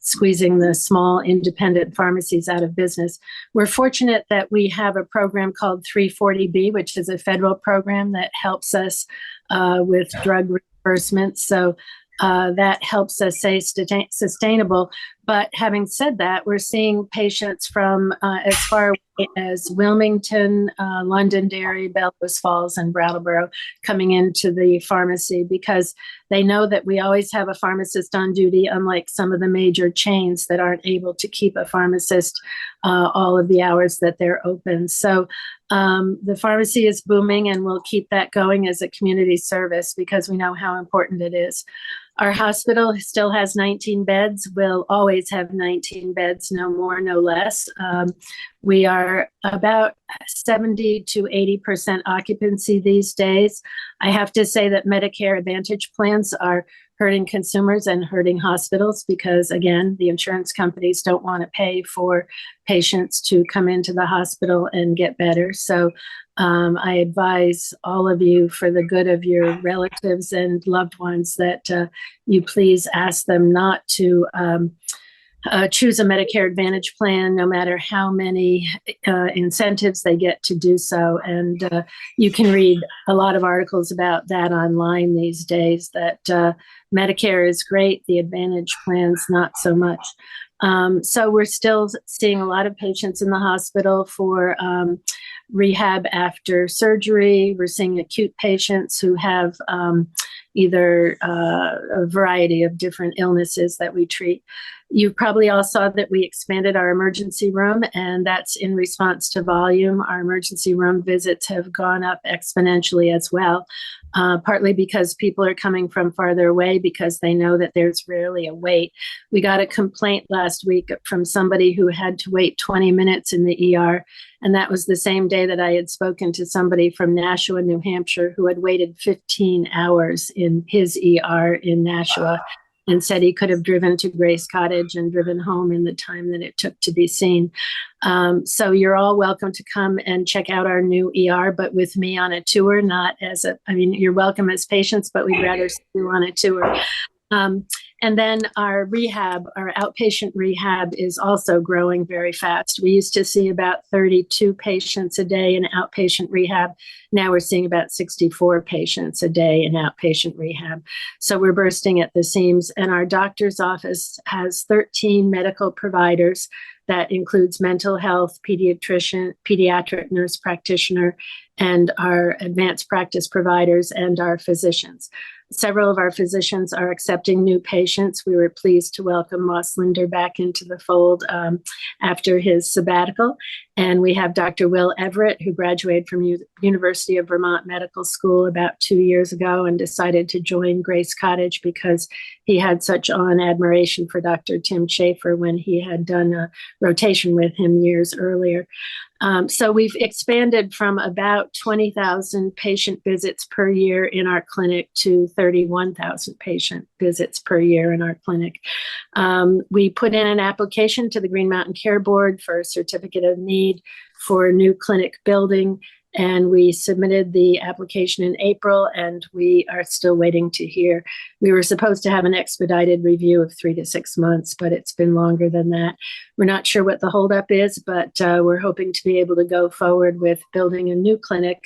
squeezing the small independent pharmacies out of business. We're fortunate that we have a program called 340B, which is a federal program that helps us with drug reimbursements. So that helps us stay sustainable. But having said that, we're seeing patients from as far away as Wilmington, Londonderry, Bellows Falls, and Brattleboro coming into the pharmacy because they know that we always have a pharmacist on duty, unlike some of the major chains that aren't able to keep a pharmacist all of the hours that they're open. So the pharmacy is booming, and we'll keep that going as a community service because we know how important it is. Our hospital still has 19 beds. We'll always have 19 beds, no more, no less. We are about 70 to 80% occupancy these days. I have to say that Medicare Advantage plans are hurting consumers and hurting hospitals because, again, the insurance companies don't want to pay for patients to come into the hospital and get better. So I advise all of you, for the good of your relatives and loved ones, that you please ask them not to choose a Medicare Advantage plan, no matter how many incentives they get to do so. And you can read a lot of articles about that online these days, that Medicare is great, the Advantage plans not so much. So we're still seeing a lot of patients in the hospital for rehab after surgery. We're seeing acute patients who have either a variety of different illnesses that we treat. You probably all saw that we expanded our emergency room, and that's in response to volume. Our emergency room visits have gone up exponentially as well, partly because people are coming from farther away because they know that there's rarely a wait. We got a complaint last week from somebody who had to wait 20 minutes in the ER, and that was the same day that I had spoken to somebody from Nashua, New Hampshire, who had waited 15 hours in his ER in Nashua, and said he could have driven to Grace Cottage and driven home in the time that it took to be seen. So you're all welcome to come and check out our new ER, but with me on a tour, not as a, I mean, you're welcome as patients, but we'd rather see you on a tour. And then our rehab, our outpatient rehab, is also growing very fast. We used to see about 32 patients a day in outpatient rehab. Now we're seeing about 64 patients a day in outpatient rehab. So we're bursting at the seams. And our doctor's office has 13 medical providers. That includes mental health, pediatrician, pediatric nurse practitioner, and our advanced practice providers and our physicians. Several of our physicians are accepting new patients. We were pleased to welcome Moss Linder back into the fold after his sabbatical. And we have Dr. Will Everett, who graduated from University of Vermont Medical School about 2 years ago and decided to join Grace Cottage because he had such awe and admiration for Dr. Tim Schaefer when he had done a rotation with him years earlier. So we've expanded from about 20,000 patient visits per year in our clinic to 31,000 patient visits per year in our clinic. We put in an application to the Green Mountain Care Board for a certificate of need for a new clinic building, and we submitted the application in April, and we are still waiting to hear. We were supposed to have an expedited review of 3 to 6 months, but it's been longer than that. We're not sure what the holdup is, but we're hoping to be able to go forward with building a new clinic,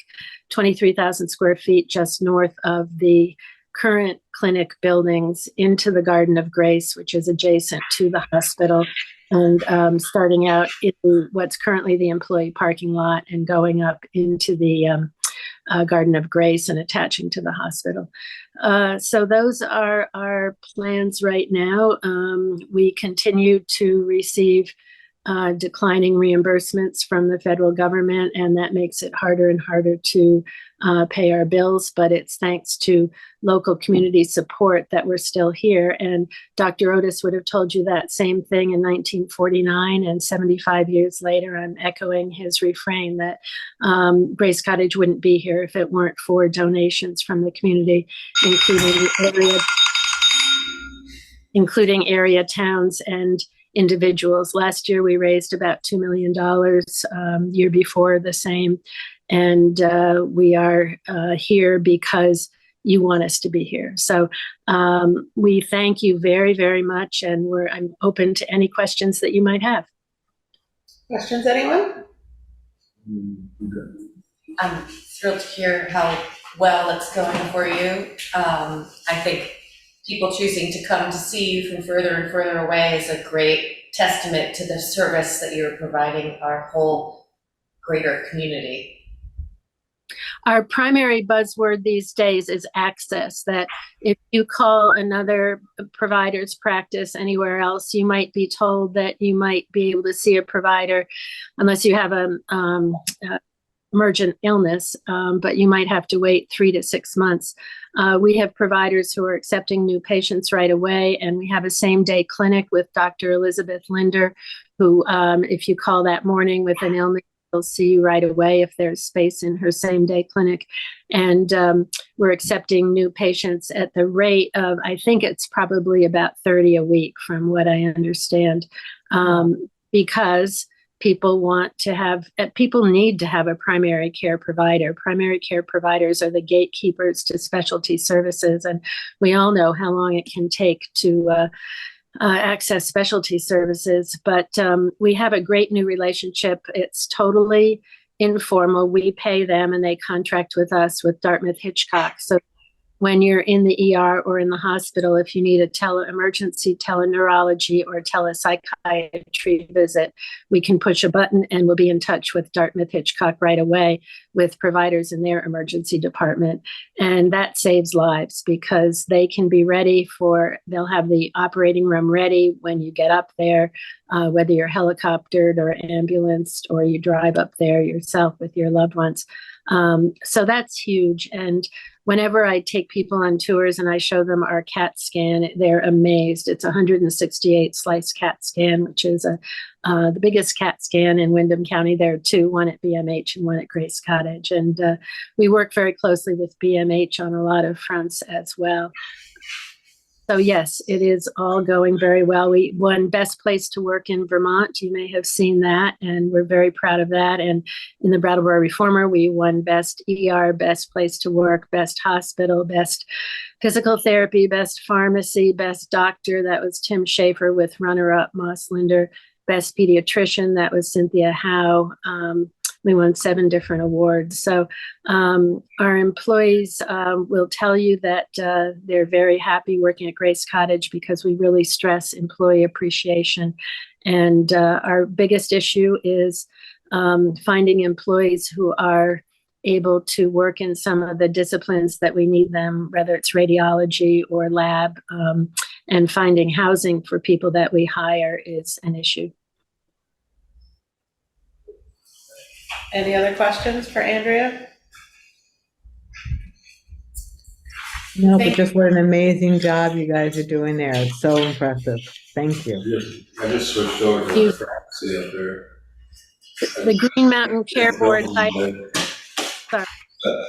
23,000 square feet just north of the current clinic buildings, into the Garden of Grace, which is adjacent to the hospital, and starting out in what's currently the employee parking lot and going up into the Garden of Grace and attaching to the hospital. So those are our plans right now. We continue to receive declining reimbursements from the federal government, and that makes it harder and harder to pay our bills. But it's thanks to local community support that we're still here. And Dr. Otis would have told you that same thing in 1949, and 75 years later, I'm echoing his refrain that Grace Cottage wouldn't be here if it weren't for donations from the community, including area towns and individuals. Last year, we raised about $2 million, year before the same. And we are here because you want us to be here. So we thank you very, very much. And I'm open to any questions that you might have. Questions, anyone? I'm thrilled to hear how well it's going for you. I think people choosing to come to see you from further and further away is a great testament to the service that you're providing our whole greater community. Our primary buzzword these days is access, that if you call another provider's practice anywhere else, you might be told that you might be able to see a provider unless you have a emergent illness, but you might have to wait 3 to 6 months. We have providers who are accepting new patients right away, and we have a same-day clinic with Dr. Elizabeth Linder, who, if you call that morning with an illness, she'll see you right away if there's space in her same-day clinic. And we're accepting new patients at the rate of, I think it's probably about 30 a week from what I understand, because people need to have a primary care provider. Primary care providers are the gatekeepers to specialty services, and we all know how long it can take to access specialty services. But we have a great new relationship. It's totally informal. We pay them and they contract with us with Dartmouth Hitchcock. So when you're in the ER or in the hospital, if you need a emergency teleneurology or telepsychiatry visit, we can push a button and we'll be in touch with Dartmouth Hitchcock right away with providers in their emergency department. And that saves lives because they can be ready they'll have the operating room ready when you get up there, whether you're helicoptered or ambulanced or you drive up there yourself with your loved ones. So that's huge. And whenever I take people on tours and I show them our CAT scan, they're amazed. It's a 168 slice CAT scan, which is the biggest CAT scan in Windham County. There are two, one at BMH and one at Grace Cottage. And we work very closely with BMH on a lot of fronts as well. So yes, it is all going very well. We won Best Place to Work in Vermont. You may have seen that, and we're very proud of that. And in the Brattleboro Reformer, we won Best ER, Best Place to Work, Best Hospital, Best Physical Therapy, Best Pharmacy, Best Doctor. That was Tim Schaefer with runner-up Moss Linder. Best Pediatrician, that was Cynthia Howe. We won 7 different awards. So our employees will tell you that they're very happy working at Grace Cottage because we really stress employee appreciation. And our biggest issue is finding employees who are able to work in some of the disciplines that we need them, whether it's radiology or lab, and finding housing for people that we hire is an issue. Any other questions for Andrea? No, but just what an amazing job you guys are doing there. It's so impressive. Thank you. I just switched over to the pharmacy up there. The Green Mountain Care Board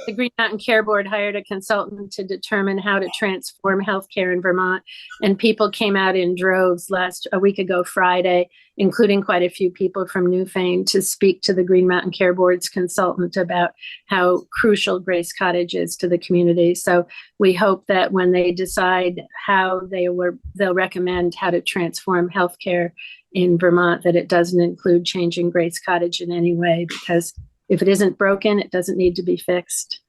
The Green Mountain Care Board hired a consultant to determine how to transform healthcare in Vermont, and people came out in droves a week ago Friday, including quite a few people from Newfane, to speak to the Green Mountain Care Board's consultant about how crucial Grace Cottage is to the community. So we hope that when they decide how they'll recommend how to transform healthcare in Vermont, that it doesn't include changing Grace Cottage in any way, because if it isn't broken, it doesn't need to be fixed.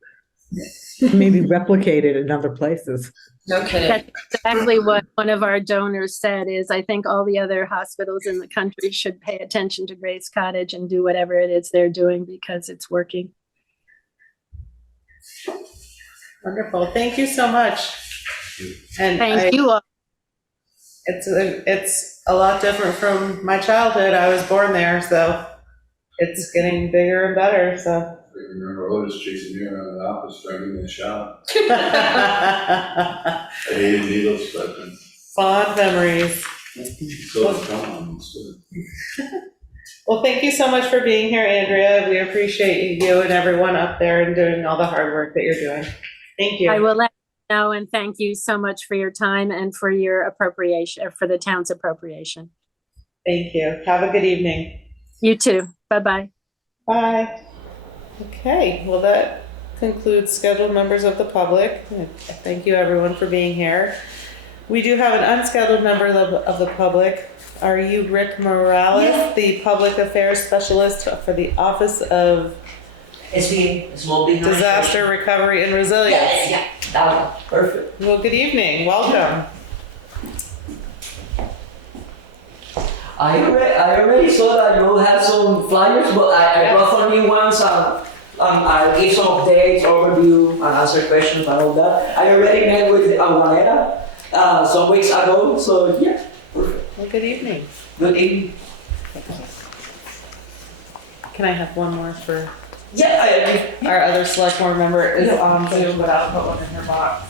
Maybe replicated in other places. No kidding. That's exactly what one of our donors said, is I think all the other hospitals in the country should pay attention to Grace Cottage and do whatever it is they're doing because it's working. Wonderful. Thank you so much. And Thank you all. It's a lot different from my childhood. I was born there, so it's getting bigger and better, so. I remember Otis chasing me around the office, trying to get me a shot. I hated needles, but Fond memories. so it's gone. Well, thank you so much for being here, Andrea. We appreciate you and everyone up there and doing all the hard work that you're doing. Thank you. I will let you know, and thank you so much for your time and for your appropriation, or for the town's appropriation. Thank you. Have a good evening. You too. Bye-bye. Bye. Okay, well, that concludes scheduled members of the public. Thank you, everyone, for being here. We do have an unscheduled member of the public. Are you Rick Morales, the Public Affairs Specialist for the Office of Disaster Recovery and Resilience? Yeah, that one. Perfect. Well, good evening. Welcome. I already saw that you have some flyers, but I brought some new ones I'll give some updates, overview, and answer questions and all that. I already met with Juaneta some weeks ago, so yeah. Perfect. Well, good evening. Good evening. Can I have one more for? Yeah, our other select board member is on Zoom, but I'll put one in her box.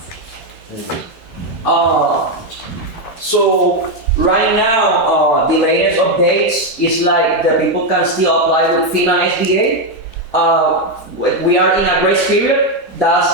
So right now, the latest updates is like the people can still apply with FEMA SBA. We are in a grace period. That's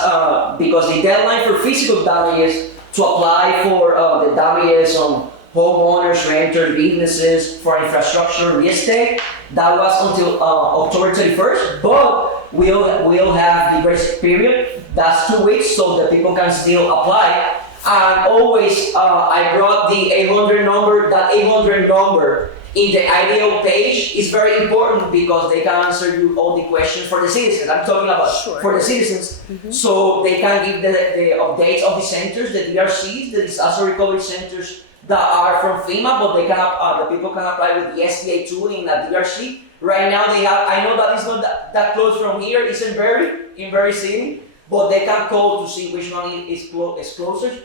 because the deadline for physical damages to apply for the damages on homeowners, renters, businesses, for infrastructure, real estate, that was until October 31st, but we'll have the grace period. That's 2 weeks, so that people can still apply. And always, I brought the 800 number. That 800 number in the IDO page is very important because they can answer you all the questions for the citizens. I'm talking about for the citizens, so they can give the updates of the centers, the DRCs, the disaster recovery centers that are from FEMA, but they can the people can apply with the SBA too in a DRC. Right now they have. I know that it's not that close from here. It's in Berry City, but they can call to see which one is closer.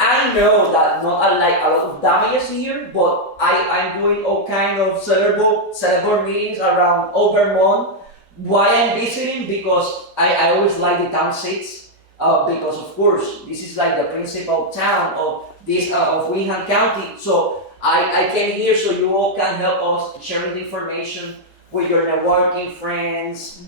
I know that not like a lot of damages here, but I'm doing all kind of Selectboard meetings around Vermont. Why I'm visiting? Because I always like the town seats, because of course this is like the principal town of this of Windham County. So I came here so you all can help us sharing the information with your networking friends.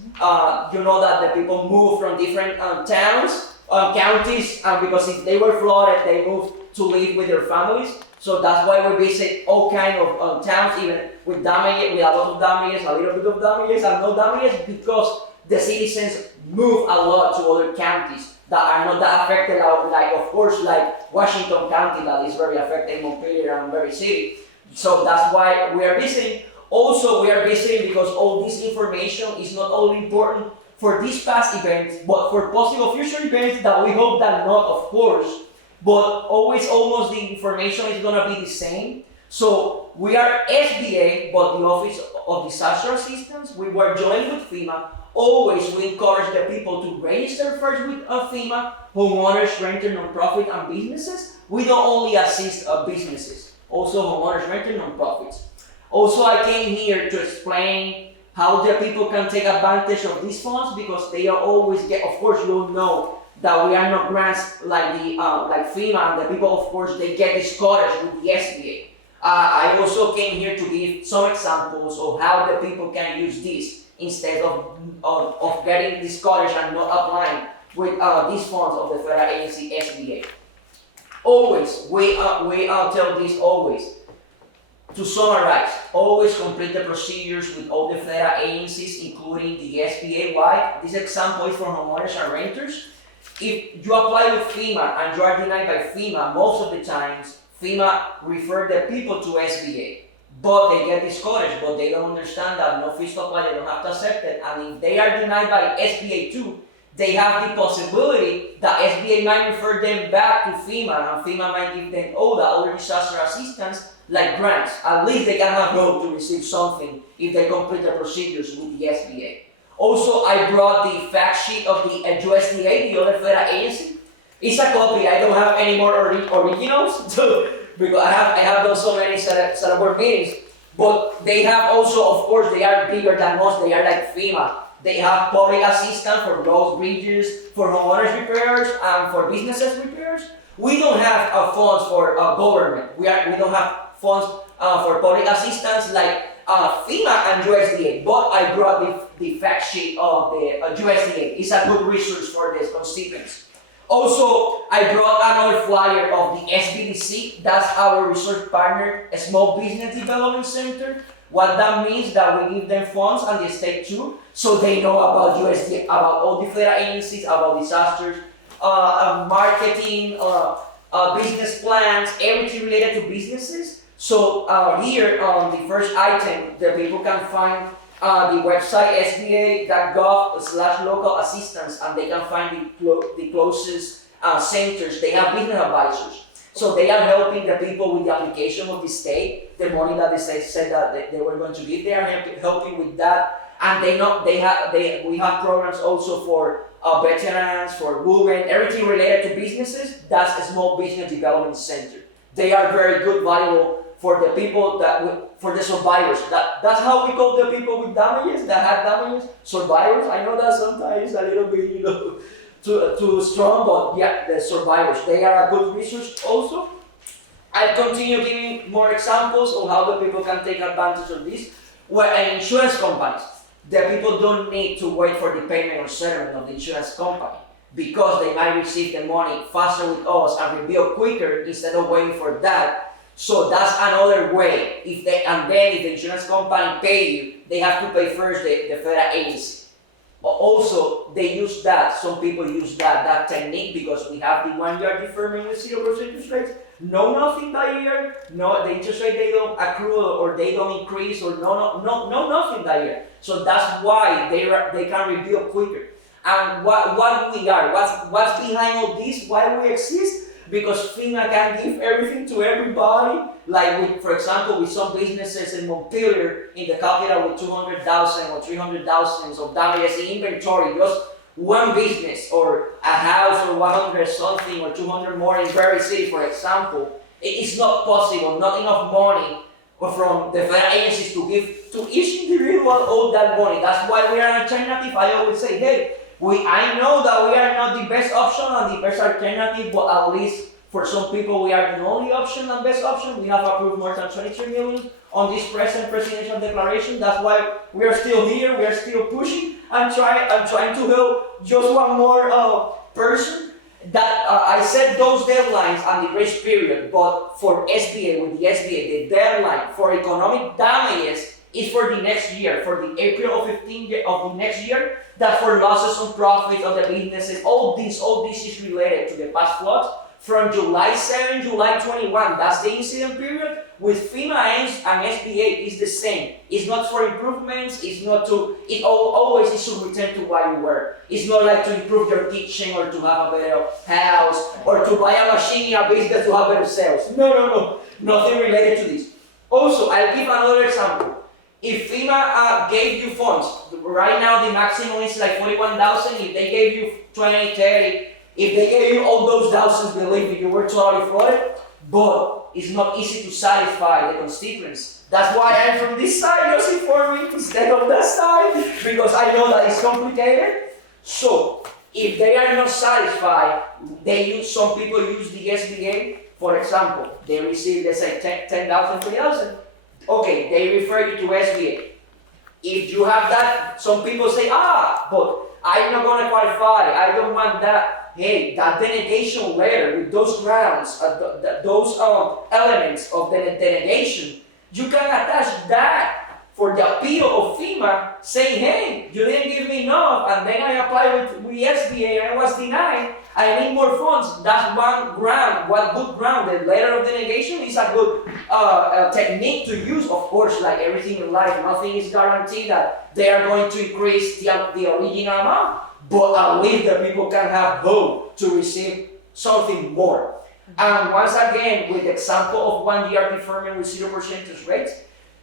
You know that the people move from different towns. Counties, because if they were flooded, they moved to live with their families. So that's why we visit all kind of towns, even with damage, with a lot of damages, a little bit of damages, and no damages, because the citizens move a lot to other counties that are not that affected, like of course, like Washington County that is very affected, Montpelier and Berry City. So that's why we are visiting. Also, we are visiting because all this information is not only important for these past events, but for possible future events that we hope that not, of course, but always almost the information is gonna be the same. So we are SBA, but the Office of Disaster Assistance, we were joined with FEMA. Always we encourage the people to register first with FEMA, homeowners, renters, nonprofit, and businesses. We don't only assist businesses, also homeowners, renters, nonprofits. Also, I came here to explain how the people can take advantage of these funds, because they are always of course you know that we are not grants like the like FEMA, and the people of course they get this Cottage with the SBA. I also came here to give some examples of how the people can use this instead of getting this Cottage and not applying with these funds of the federal agency SBA. Always, we tell this always. To summarize, always complete the procedures with all the federal agencies, including the SBA. Why? This example is for homeowners and renters. If you apply with FEMA and you are denied by FEMA, most of the times, FEMA refer the people to SBA. But they get this Cottage, but they don't understand that no fees to apply, they don't have to accept it. And if they are denied by SBA too, they have the possibility that SBA might refer them back to FEMA, and FEMA might give them all the other disaster assistance, like grants. At least they can have hope to receive something if they complete the procedures with the SBA. Also, I brought the fact sheet of the USDA, the other federal agency. It's a copy, I don't have any more originals, because I have done so many Selectboard meetings. But they have also, of course, they are bigger than us. They are like FEMA. They have public assistance for roads, bridges, for homeowners repairs, and for businesses repairs. We don't have funds for government. We don't have funds for public assistance like FEMA and USDA. But I brought the fact sheet of the USDA. It's a good resource for the constituents. Also, I brought another flyer of the SBDC. That's our research partner, a Small Business Development Center. What that means that we give them funds and the state too, so they know about USDA, about all the federal agencies, about disasters, marketing, business plans, everything related to businesses. So here on the first item, the people can find the website sba.gov/local assistance, and they can find the closest centers. They have business advisors. So they are helping the people with the application of the state, the money that the state said that they were going to give. They are helping with that, and we have programs also for veterans, for women, everything related to businesses. That's a Small Business Development Center. They are very good, valuable for the people for the survivors. That's how we call the people with damages, that had damages, survivors. I know that sometimes a little bit, too strong, but yeah, the survivors, they are a good resource also. I'll continue giving more examples of how the people can take advantage of this. Well, insurance companies, the people don't need to wait for the payment or settlement of the insurance company, because they might receive the money faster with us and reveal quicker instead of waiting for that. So that's another way. If the insurance company pay you, they have to pay first the federal agency. Also, they use that, some people use that technique, because we have the 1 year deferment with 0% interest rates. No, nothing that year. No, the interest rate they don't accrue or they don't increase, or no, nothing that year. So that's why they can reveal quicker. And what we are, what's behind all this, why we exist? Because FEMA can give everything to everybody. Like for example, with some businesses in Montpelier, in the capital, with 200,000 or 300,000 of damages in inventory, just one business or a house or 100 something or 200 more in Berry City, for example, it's not possible, not enough money from the federal agencies to give to each individual all that money. That's why we are an alternative. I always say, hey, I know that we are not the best option and the best alternative, but at least for some people we are the only option and best option. We have approved more than 23 million on this present presidential declaration. That's why we are still here. We are still pushing and trying to help just one more person. That I set those deadlines and the grace period, but for SBA, with the SBA, the deadline for economic damages is for the next year, for the April 15th of the next year. That for losses on profit of the businesses, all this is related to the past floods from July 7, July 21. That's the incident period. With FEMA and SBA is the same. It's not for improvements. It's not to. It always is to return to what you were. It's not like to improve your kitchen or to have a better house or to buy a machine in a business to have better sales. No. Nothing related to this. Also, I'll give another example. If FEMA gave you funds, right now the maximum is like 41,000. If they gave you 20, 30, if they gave you all those thousands, believe me, you were totally flooded. But it's not easy to satisfy the constituents. That's why I'm from this side, just inform me, instead of that side, because I know that it's complicated. So if they are not satisfied, some people use the SBA. For example, they receive, let's say, 10,000, 20,000. Okay, they refer you to SBA. If you have that, some people say, but I'm not going to qualify, I don't want that. Hey, that denegation letter with those grounds, those elements of the denegation, you can attach that for the appeal of FEMA, saying, hey, you didn't give me enough, and then I applied with SBA and I was denied, I need more funds. That's one good ground. The letter of denegation is a good technique to use. Of course, like everything in life, nothing is guaranteed that they are going to increase the original amount, but at least the people can have hope to receive something more. And once again, with the example of 1 year deferment with 0% interest rates,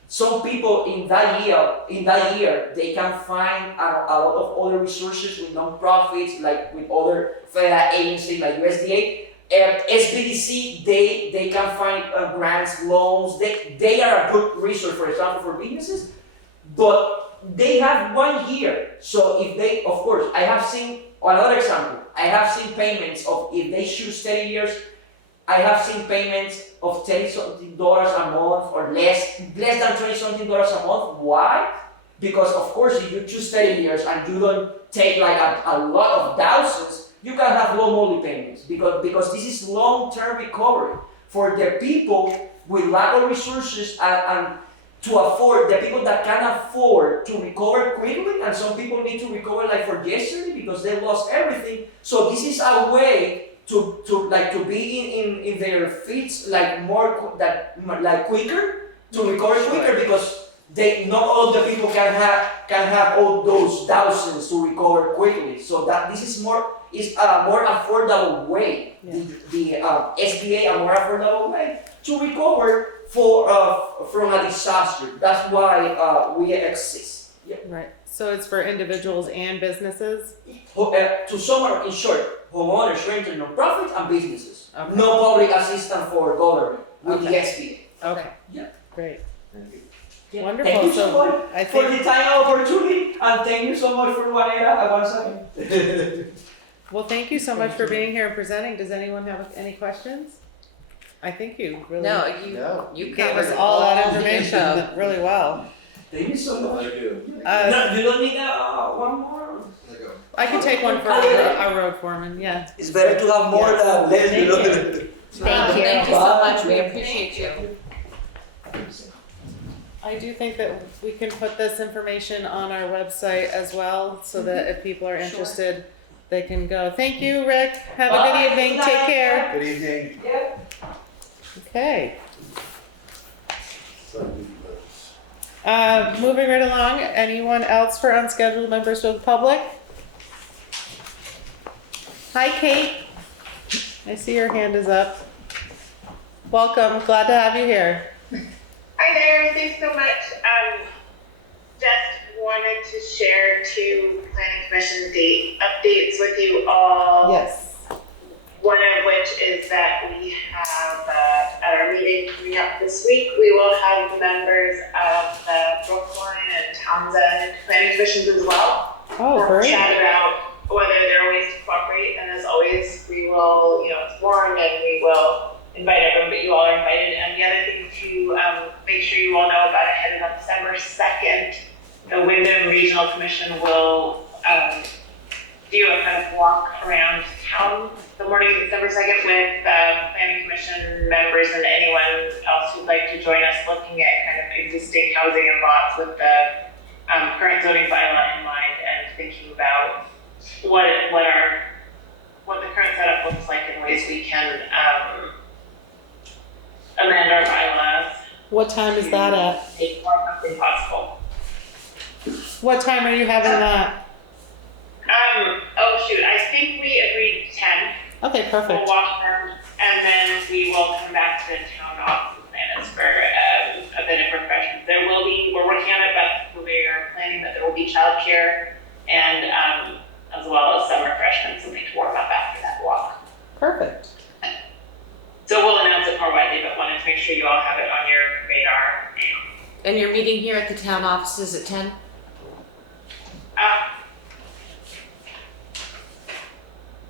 some people in that year, they can find a lot of other resources with non-profits, like with other federal agencies like USDA, SBDC, they can find grants, loans. They are a good resource, for example, for businesses, but they have 1 year. So if they, of course, I have seen another example. I have seen payments of, if they choose 30 years, I have seen payments of $30-something a month or less than $20-something a month. Why? Because of course, if you choose 30 years and you don't take like a lot of thousands, you can have low monthly payments because this is long-term recovery for the people with lack of resources and to afford, the people that can afford to recover quickly, and some people need to recover like for yesterday because they lost everything. So this is a way to be in their feet like quicker, to recover quicker, because not all the people can have all those thousands to recover quickly. So that this is a more affordable way. Yeah. The SBA a more affordable way to recover from a disaster. That's why we exist. Yeah. Right. So it's for individuals and businesses? To summarize, in short, homeowners, renters, non-profits, and businesses. Okay. No public assistance for government with the SBA. Okay. Yeah. Great. Yeah. Wonderful. Thank you so So much I for think, the time and opportunity, and thank you so much for Juanita. 1 second. well, thank you so much for being here and presenting. Does anyone have any questions? I think you really No, No. you gave covered us all that the information info. really well. Thank you so much. Thank you. No, you don't need one more? I could take one for our road foreman, yeah. It's better to have more than less. Thank You know? you. Thank you. Thank you so much, we appreciate you. I do think that we can put this information on our website as well, so that if people are interested, they can go. Thank you, Rick. Have a good evening. Take care. Good evening. Okay. Moving right along, anyone else for unscheduled members of the public? Hi, Kate. I see your hand is up. Welcome, glad to have you here. Hi there, thanks so much. Just wanted to share 2 planning commission date updates with you all. Yes. One of which is that we have, at our meeting coming up this week, we will have members of the Brookline and Townsend planning commissions as well. Oh, We'll great. chat about whether there are ways to cooperate, and as always, we will, it's warned and we will invite everyone, but you all are invited. And the other thing to make sure you all know about ahead of December 2nd, the Windham Regional Commission will do a kind of walk around town the morning of December 2nd with planning commission members and anyone else who'd like to join us, looking at kind of existing housing and lots with the current zoning bylaw in mind, and thinking about what the current setup looks like and ways we can amend our bylaws. What time is that at? Make more something possible. What time are you having that? Oh shoot, I think we agreed 10. Okay, We'll perfect. walk around and then we will come back to the town office and plan this for a bit of refreshment. We're working on it, but we are planning that there will be childcare and as well as some refreshments, something to warm up after that walk. Perfect. So we'll announce it more widely, but wanted to make sure you all have it on your radar. And you're meeting here at the town offices at 10?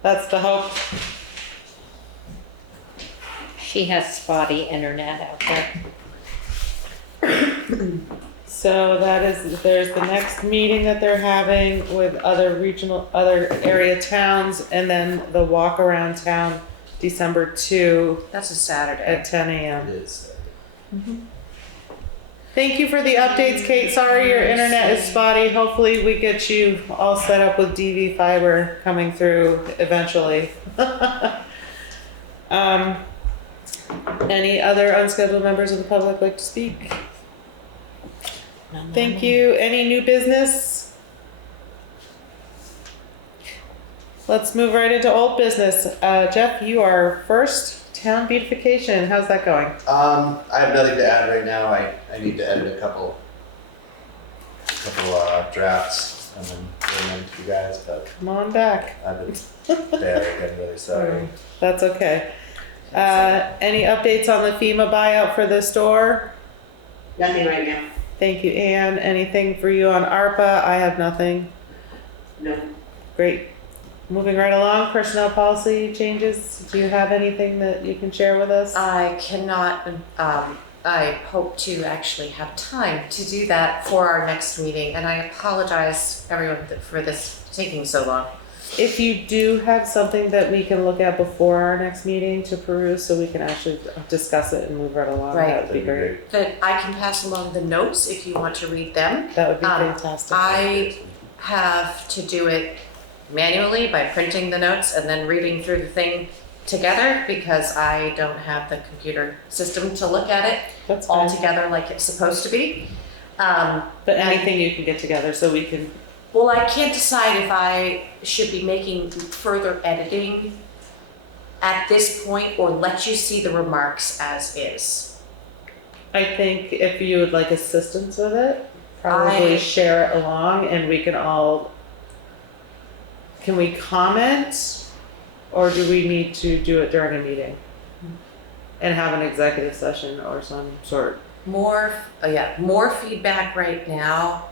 That's the hope. She has spotty internet out there. So there's the next meeting that they're having with other area towns, and then the walk around town December 2 That's a Saturday. at 10 a.m. It is. Thank you for the updates, Kate. Sorry your internet is spotty. Hopefully we get you all set up with DV fiber coming through eventually. Any other unscheduled members of the public like to speak? Thank you. Any new business? Let's move right into old business. Jeff, you are first. Town beautification. How's that going? I have nothing to add right now. I need to edit a couple drafts, and then recommend to you guys, but Come on back. I've been very, getting really sorry. That's okay. Any updates on the FEMA buyout for the store? Nothing right now. Thank you, Anne. Anything for you on ARPA? I have nothing. No. Great. Moving right along, personnel policy changes. Do you have anything that you can share with us? I cannot, I hope to actually have time to do that for our next meeting, and I apologize everyone for this taking so long. If you do have something that we can look at before our next meeting to peruse, so we can actually discuss it and move right along, Right. that would be great. That I can pass along the notes if you want to read them. That would be fantastic. I have to do it manually by printing the notes and then reading through the thing together because I don't have the computer system to look at it That's all fine. together like it's supposed to be. But anything you can get together so we can. Well, I can't decide if I should be making further editing at this point or let you see the remarks as is. I think if you would like assistance with it, probably share it along and we can all. Can we comment or do we need to do it during a meeting? And have an executive session or some sort? More feedback right now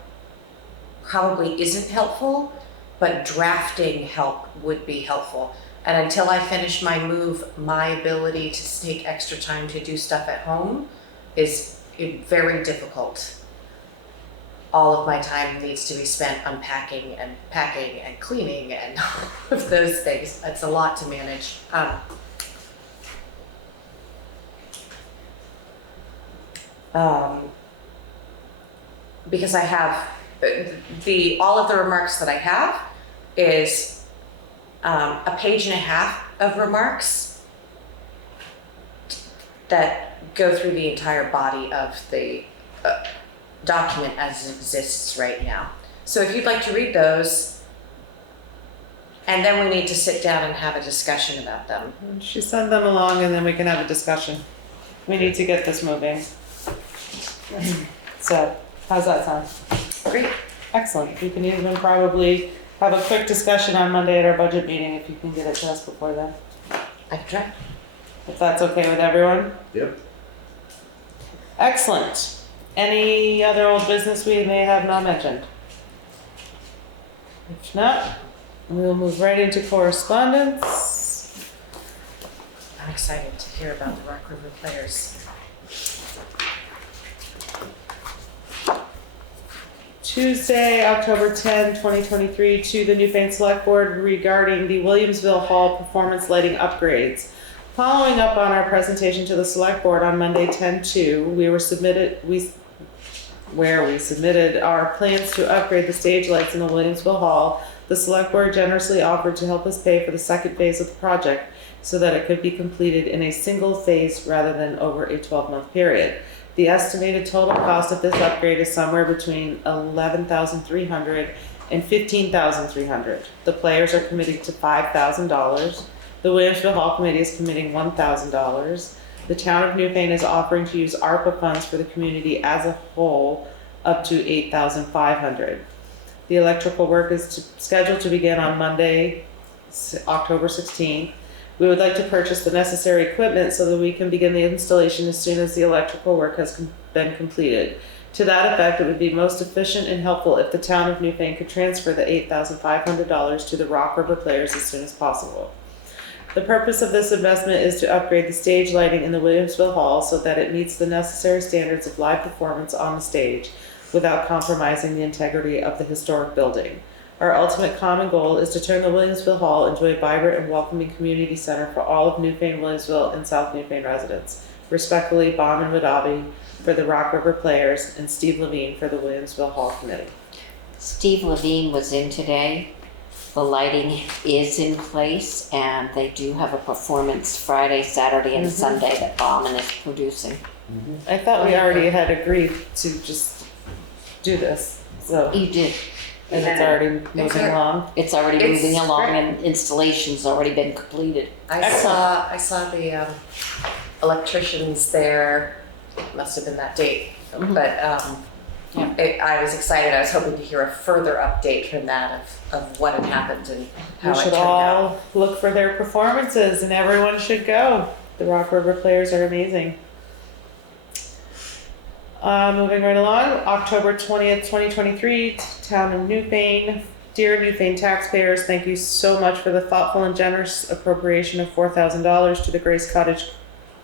probably isn't helpful, but drafting help would be helpful. And until I finish my move, my ability to take extra time to do stuff at home is very difficult. All of my time needs to be spent unpacking and packing and cleaning and all of those things. It's a lot to manage. Because I have all of the remarks that I have is a page and a half of remarks that go through the entire body of the document as it exists right now. So if you'd like to read those, and then we need to sit down and have a discussion about them. She send them along and then we can have a discussion. We need to get this moving. So, how's that sound? Great. Excellent. We can even probably have a quick discussion on Monday at our budget meeting if you can get it to us before then. I can try. If that's okay with everyone? Yep. Excellent. Any other old business we may have not mentioned? If not, we'll move right into correspondence. I'm excited to hear about the Rock River players. Tuesday, October 10, 2023, to the Newfane Selectboard regarding the Williamsville Hall performance lighting upgrades. Following up on our presentation to the Selectboard on Monday, 10/2, we submitted our plans to upgrade the stage lights in the Williamsville Hall. The Selectboard generously offered to help us pay for the second phase of the project so that it could be completed in a single phase rather than over a 12-month period. The estimated total cost of this upgrade is somewhere between $11,300 and $15,300. The players are committing to $5,000. The Williamsville Hall Committee is committing $1,000. The town of Newfane is offering to use ARPA funds for the community as a whole up to $8,500. The electrical work is scheduled to begin on Monday, October 16th. We would like to purchase the necessary equipment so that we can begin the installation as soon as the electrical work has been completed. To that effect, it would be most efficient and helpful if the town of Newfane could transfer the $8,500 to the Rock River players as soon as possible. The purpose of this investment is to upgrade the stage lighting in the Williamsville Hall so that it meets the necessary standards of live performance on the stage without compromising the integrity of the historic building. Our ultimate common goal is to turn the Williamsville Hall into a vibrant and welcoming community center for all of Newfane, Williamsville, and South Newfane residents. Respectfully, Baum and Wadabi for the Rock River players and Steve Levine for the Williamsville Hall Committee. Steve Levine was in today. The lighting is in place and they do have a performance Friday, Saturday, and Sunday that Bauman is producing. I thought we already had agreed to just do this, so. You did. And it's already moving along? It's already moving along and installation's already been completed. I saw the electricians there, must have been that date, but I was excited. I was hoping to hear a further update from that of what had happened and how We it should turned out. all look for their performances, and everyone should go. The Rock River players are amazing. Moving right along, October 20th, 2023, Town of Newfane. Dear Newfane taxpayers, thank you so much for the thoughtful and generous appropriation of $4,000 to the Grace Cottage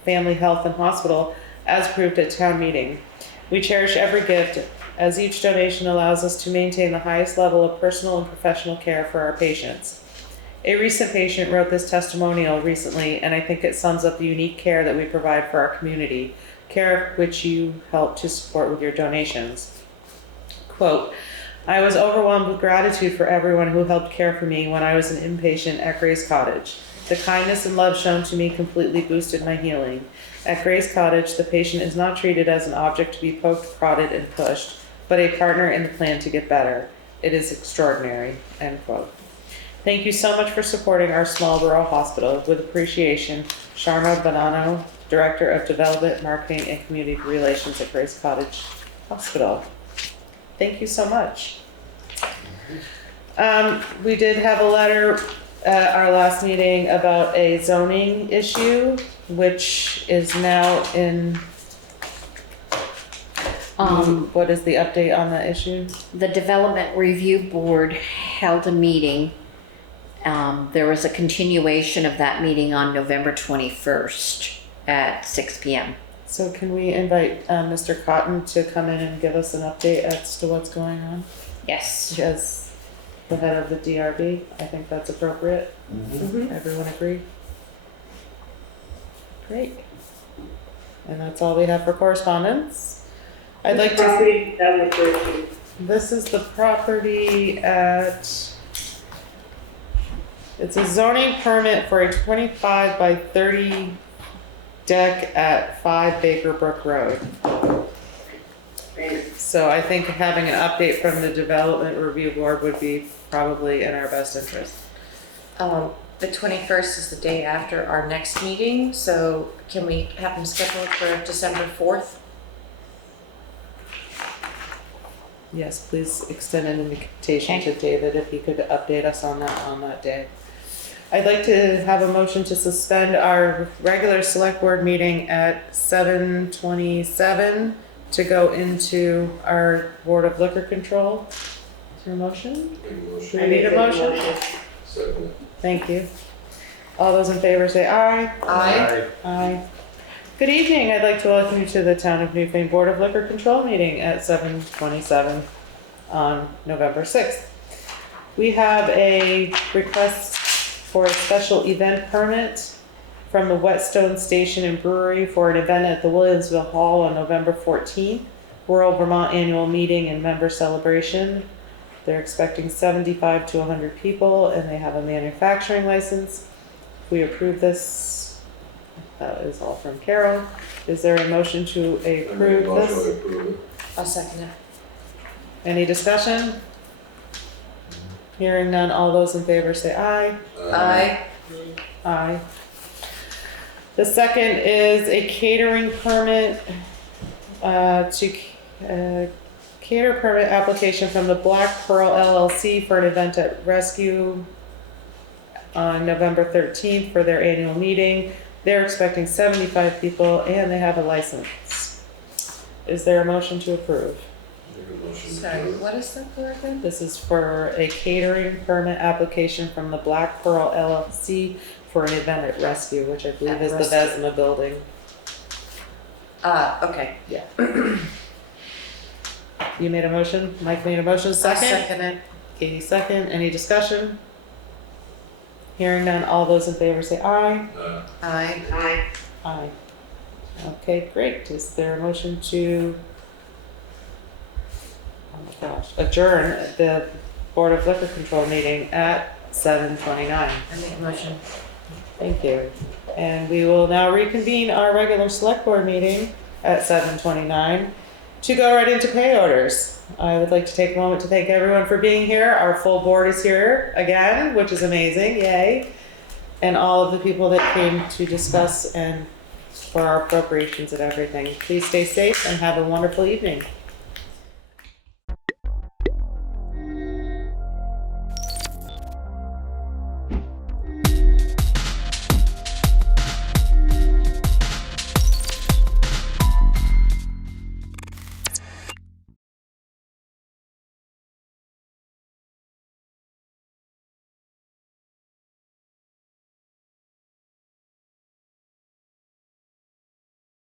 Family Health and Hospital as approved at town meeting. We cherish every gift, as each donation allows us to maintain the highest level of personal and professional care for our patients. A recent patient wrote this testimonial recently, and I think it sums up the unique care that we provide for our community, care which you help to support with your donations. Quote, I was overwhelmed with gratitude for everyone who helped care for me when I was an inpatient at Grace Cottage. The kindness and love shown to me completely boosted my healing. At Grace Cottage, the patient is not treated as an object to be poked, prodded, and pushed, but a partner in the plan to get better. It is extraordinary, end quote. Thank you so much for supporting our small rural hospital. With appreciation, Sharma Bonanno, Director of Development, Marketing, and Community Relations at Grace Cottage Hospital. Thank you so much. We did have a letter at our last meeting about a zoning issue, which is now in, what is the update on that issue? The Development Review Board held a meeting. There was a continuation of that meeting on November 21st at 6 p.m. So can we invite Mr. Cotton to come in and give us an update as to what's going on? Yes. As the head of the DRB, I think that's appropriate. Everyone agree? Great. And that's all we have for correspondence. I'd like to. This is the property at. It's a zoning permit for a 25 by 30 deck at 5 Baker Brook Road. So I think having an update from the Development Review Board would be probably in our best interest. The 21st is the day after our next meeting, so can we have them scheduled for December 4th? Yes, please extend an invitation to David if he could update us on that day. I'd like to have a motion to suspend our regular select board meeting at 7:27 to go into our Board of Liquor Control. Is there a motion? Do we need a motion? Second. Thank you. All those in favor say aye. Aye. Aye. Good evening. I'd like to welcome you to the Town of Newfane Board of Liquor Control meeting at 7:27 on November 6th. We have a request for a special event permit from the Whetstone Station and Brewery for an event at the Williamsville Hall on November 14th, Rural Vermont Annual Meeting and Member Celebration. They're expecting 75 to 100 people, and they have a manufacturing license. If we approve this, that is all from Carol. Is there a motion to approve this? I'll second it. Any discussion? Hearing none, all those in favor say aye. Aye. Aye. The second is a catering permit, cater permit application from the Black Pearl LLC for an event at Rescue on November 13th for their annual meeting. They're expecting 75 people and they have a license. Is there a motion to approve? Sorry, what is that for again? This is for a catering permit application from the Black Pearl LLC for an event at Rescue, which I believe is the Vesna building. Okay. Yeah. You made a motion? Mike made a motion, second? I'll second it. Katie second. Any discussion? Hearing none, all those in favor say aye. Aye. Aye. Aye. Okay, great. Is there a motion to, oh my gosh, adjourn the Board of Liquor Control meeting at 7:29? I make a motion. Thank you. And we will now reconvene our regular select board meeting at 7:29 to go right into pay orders. I would like to take a moment to thank everyone for being here. Our full board is here again, which is amazing, yay. And all of the people that came to discuss and for our appropriations and everything. Please stay safe and have a wonderful evening.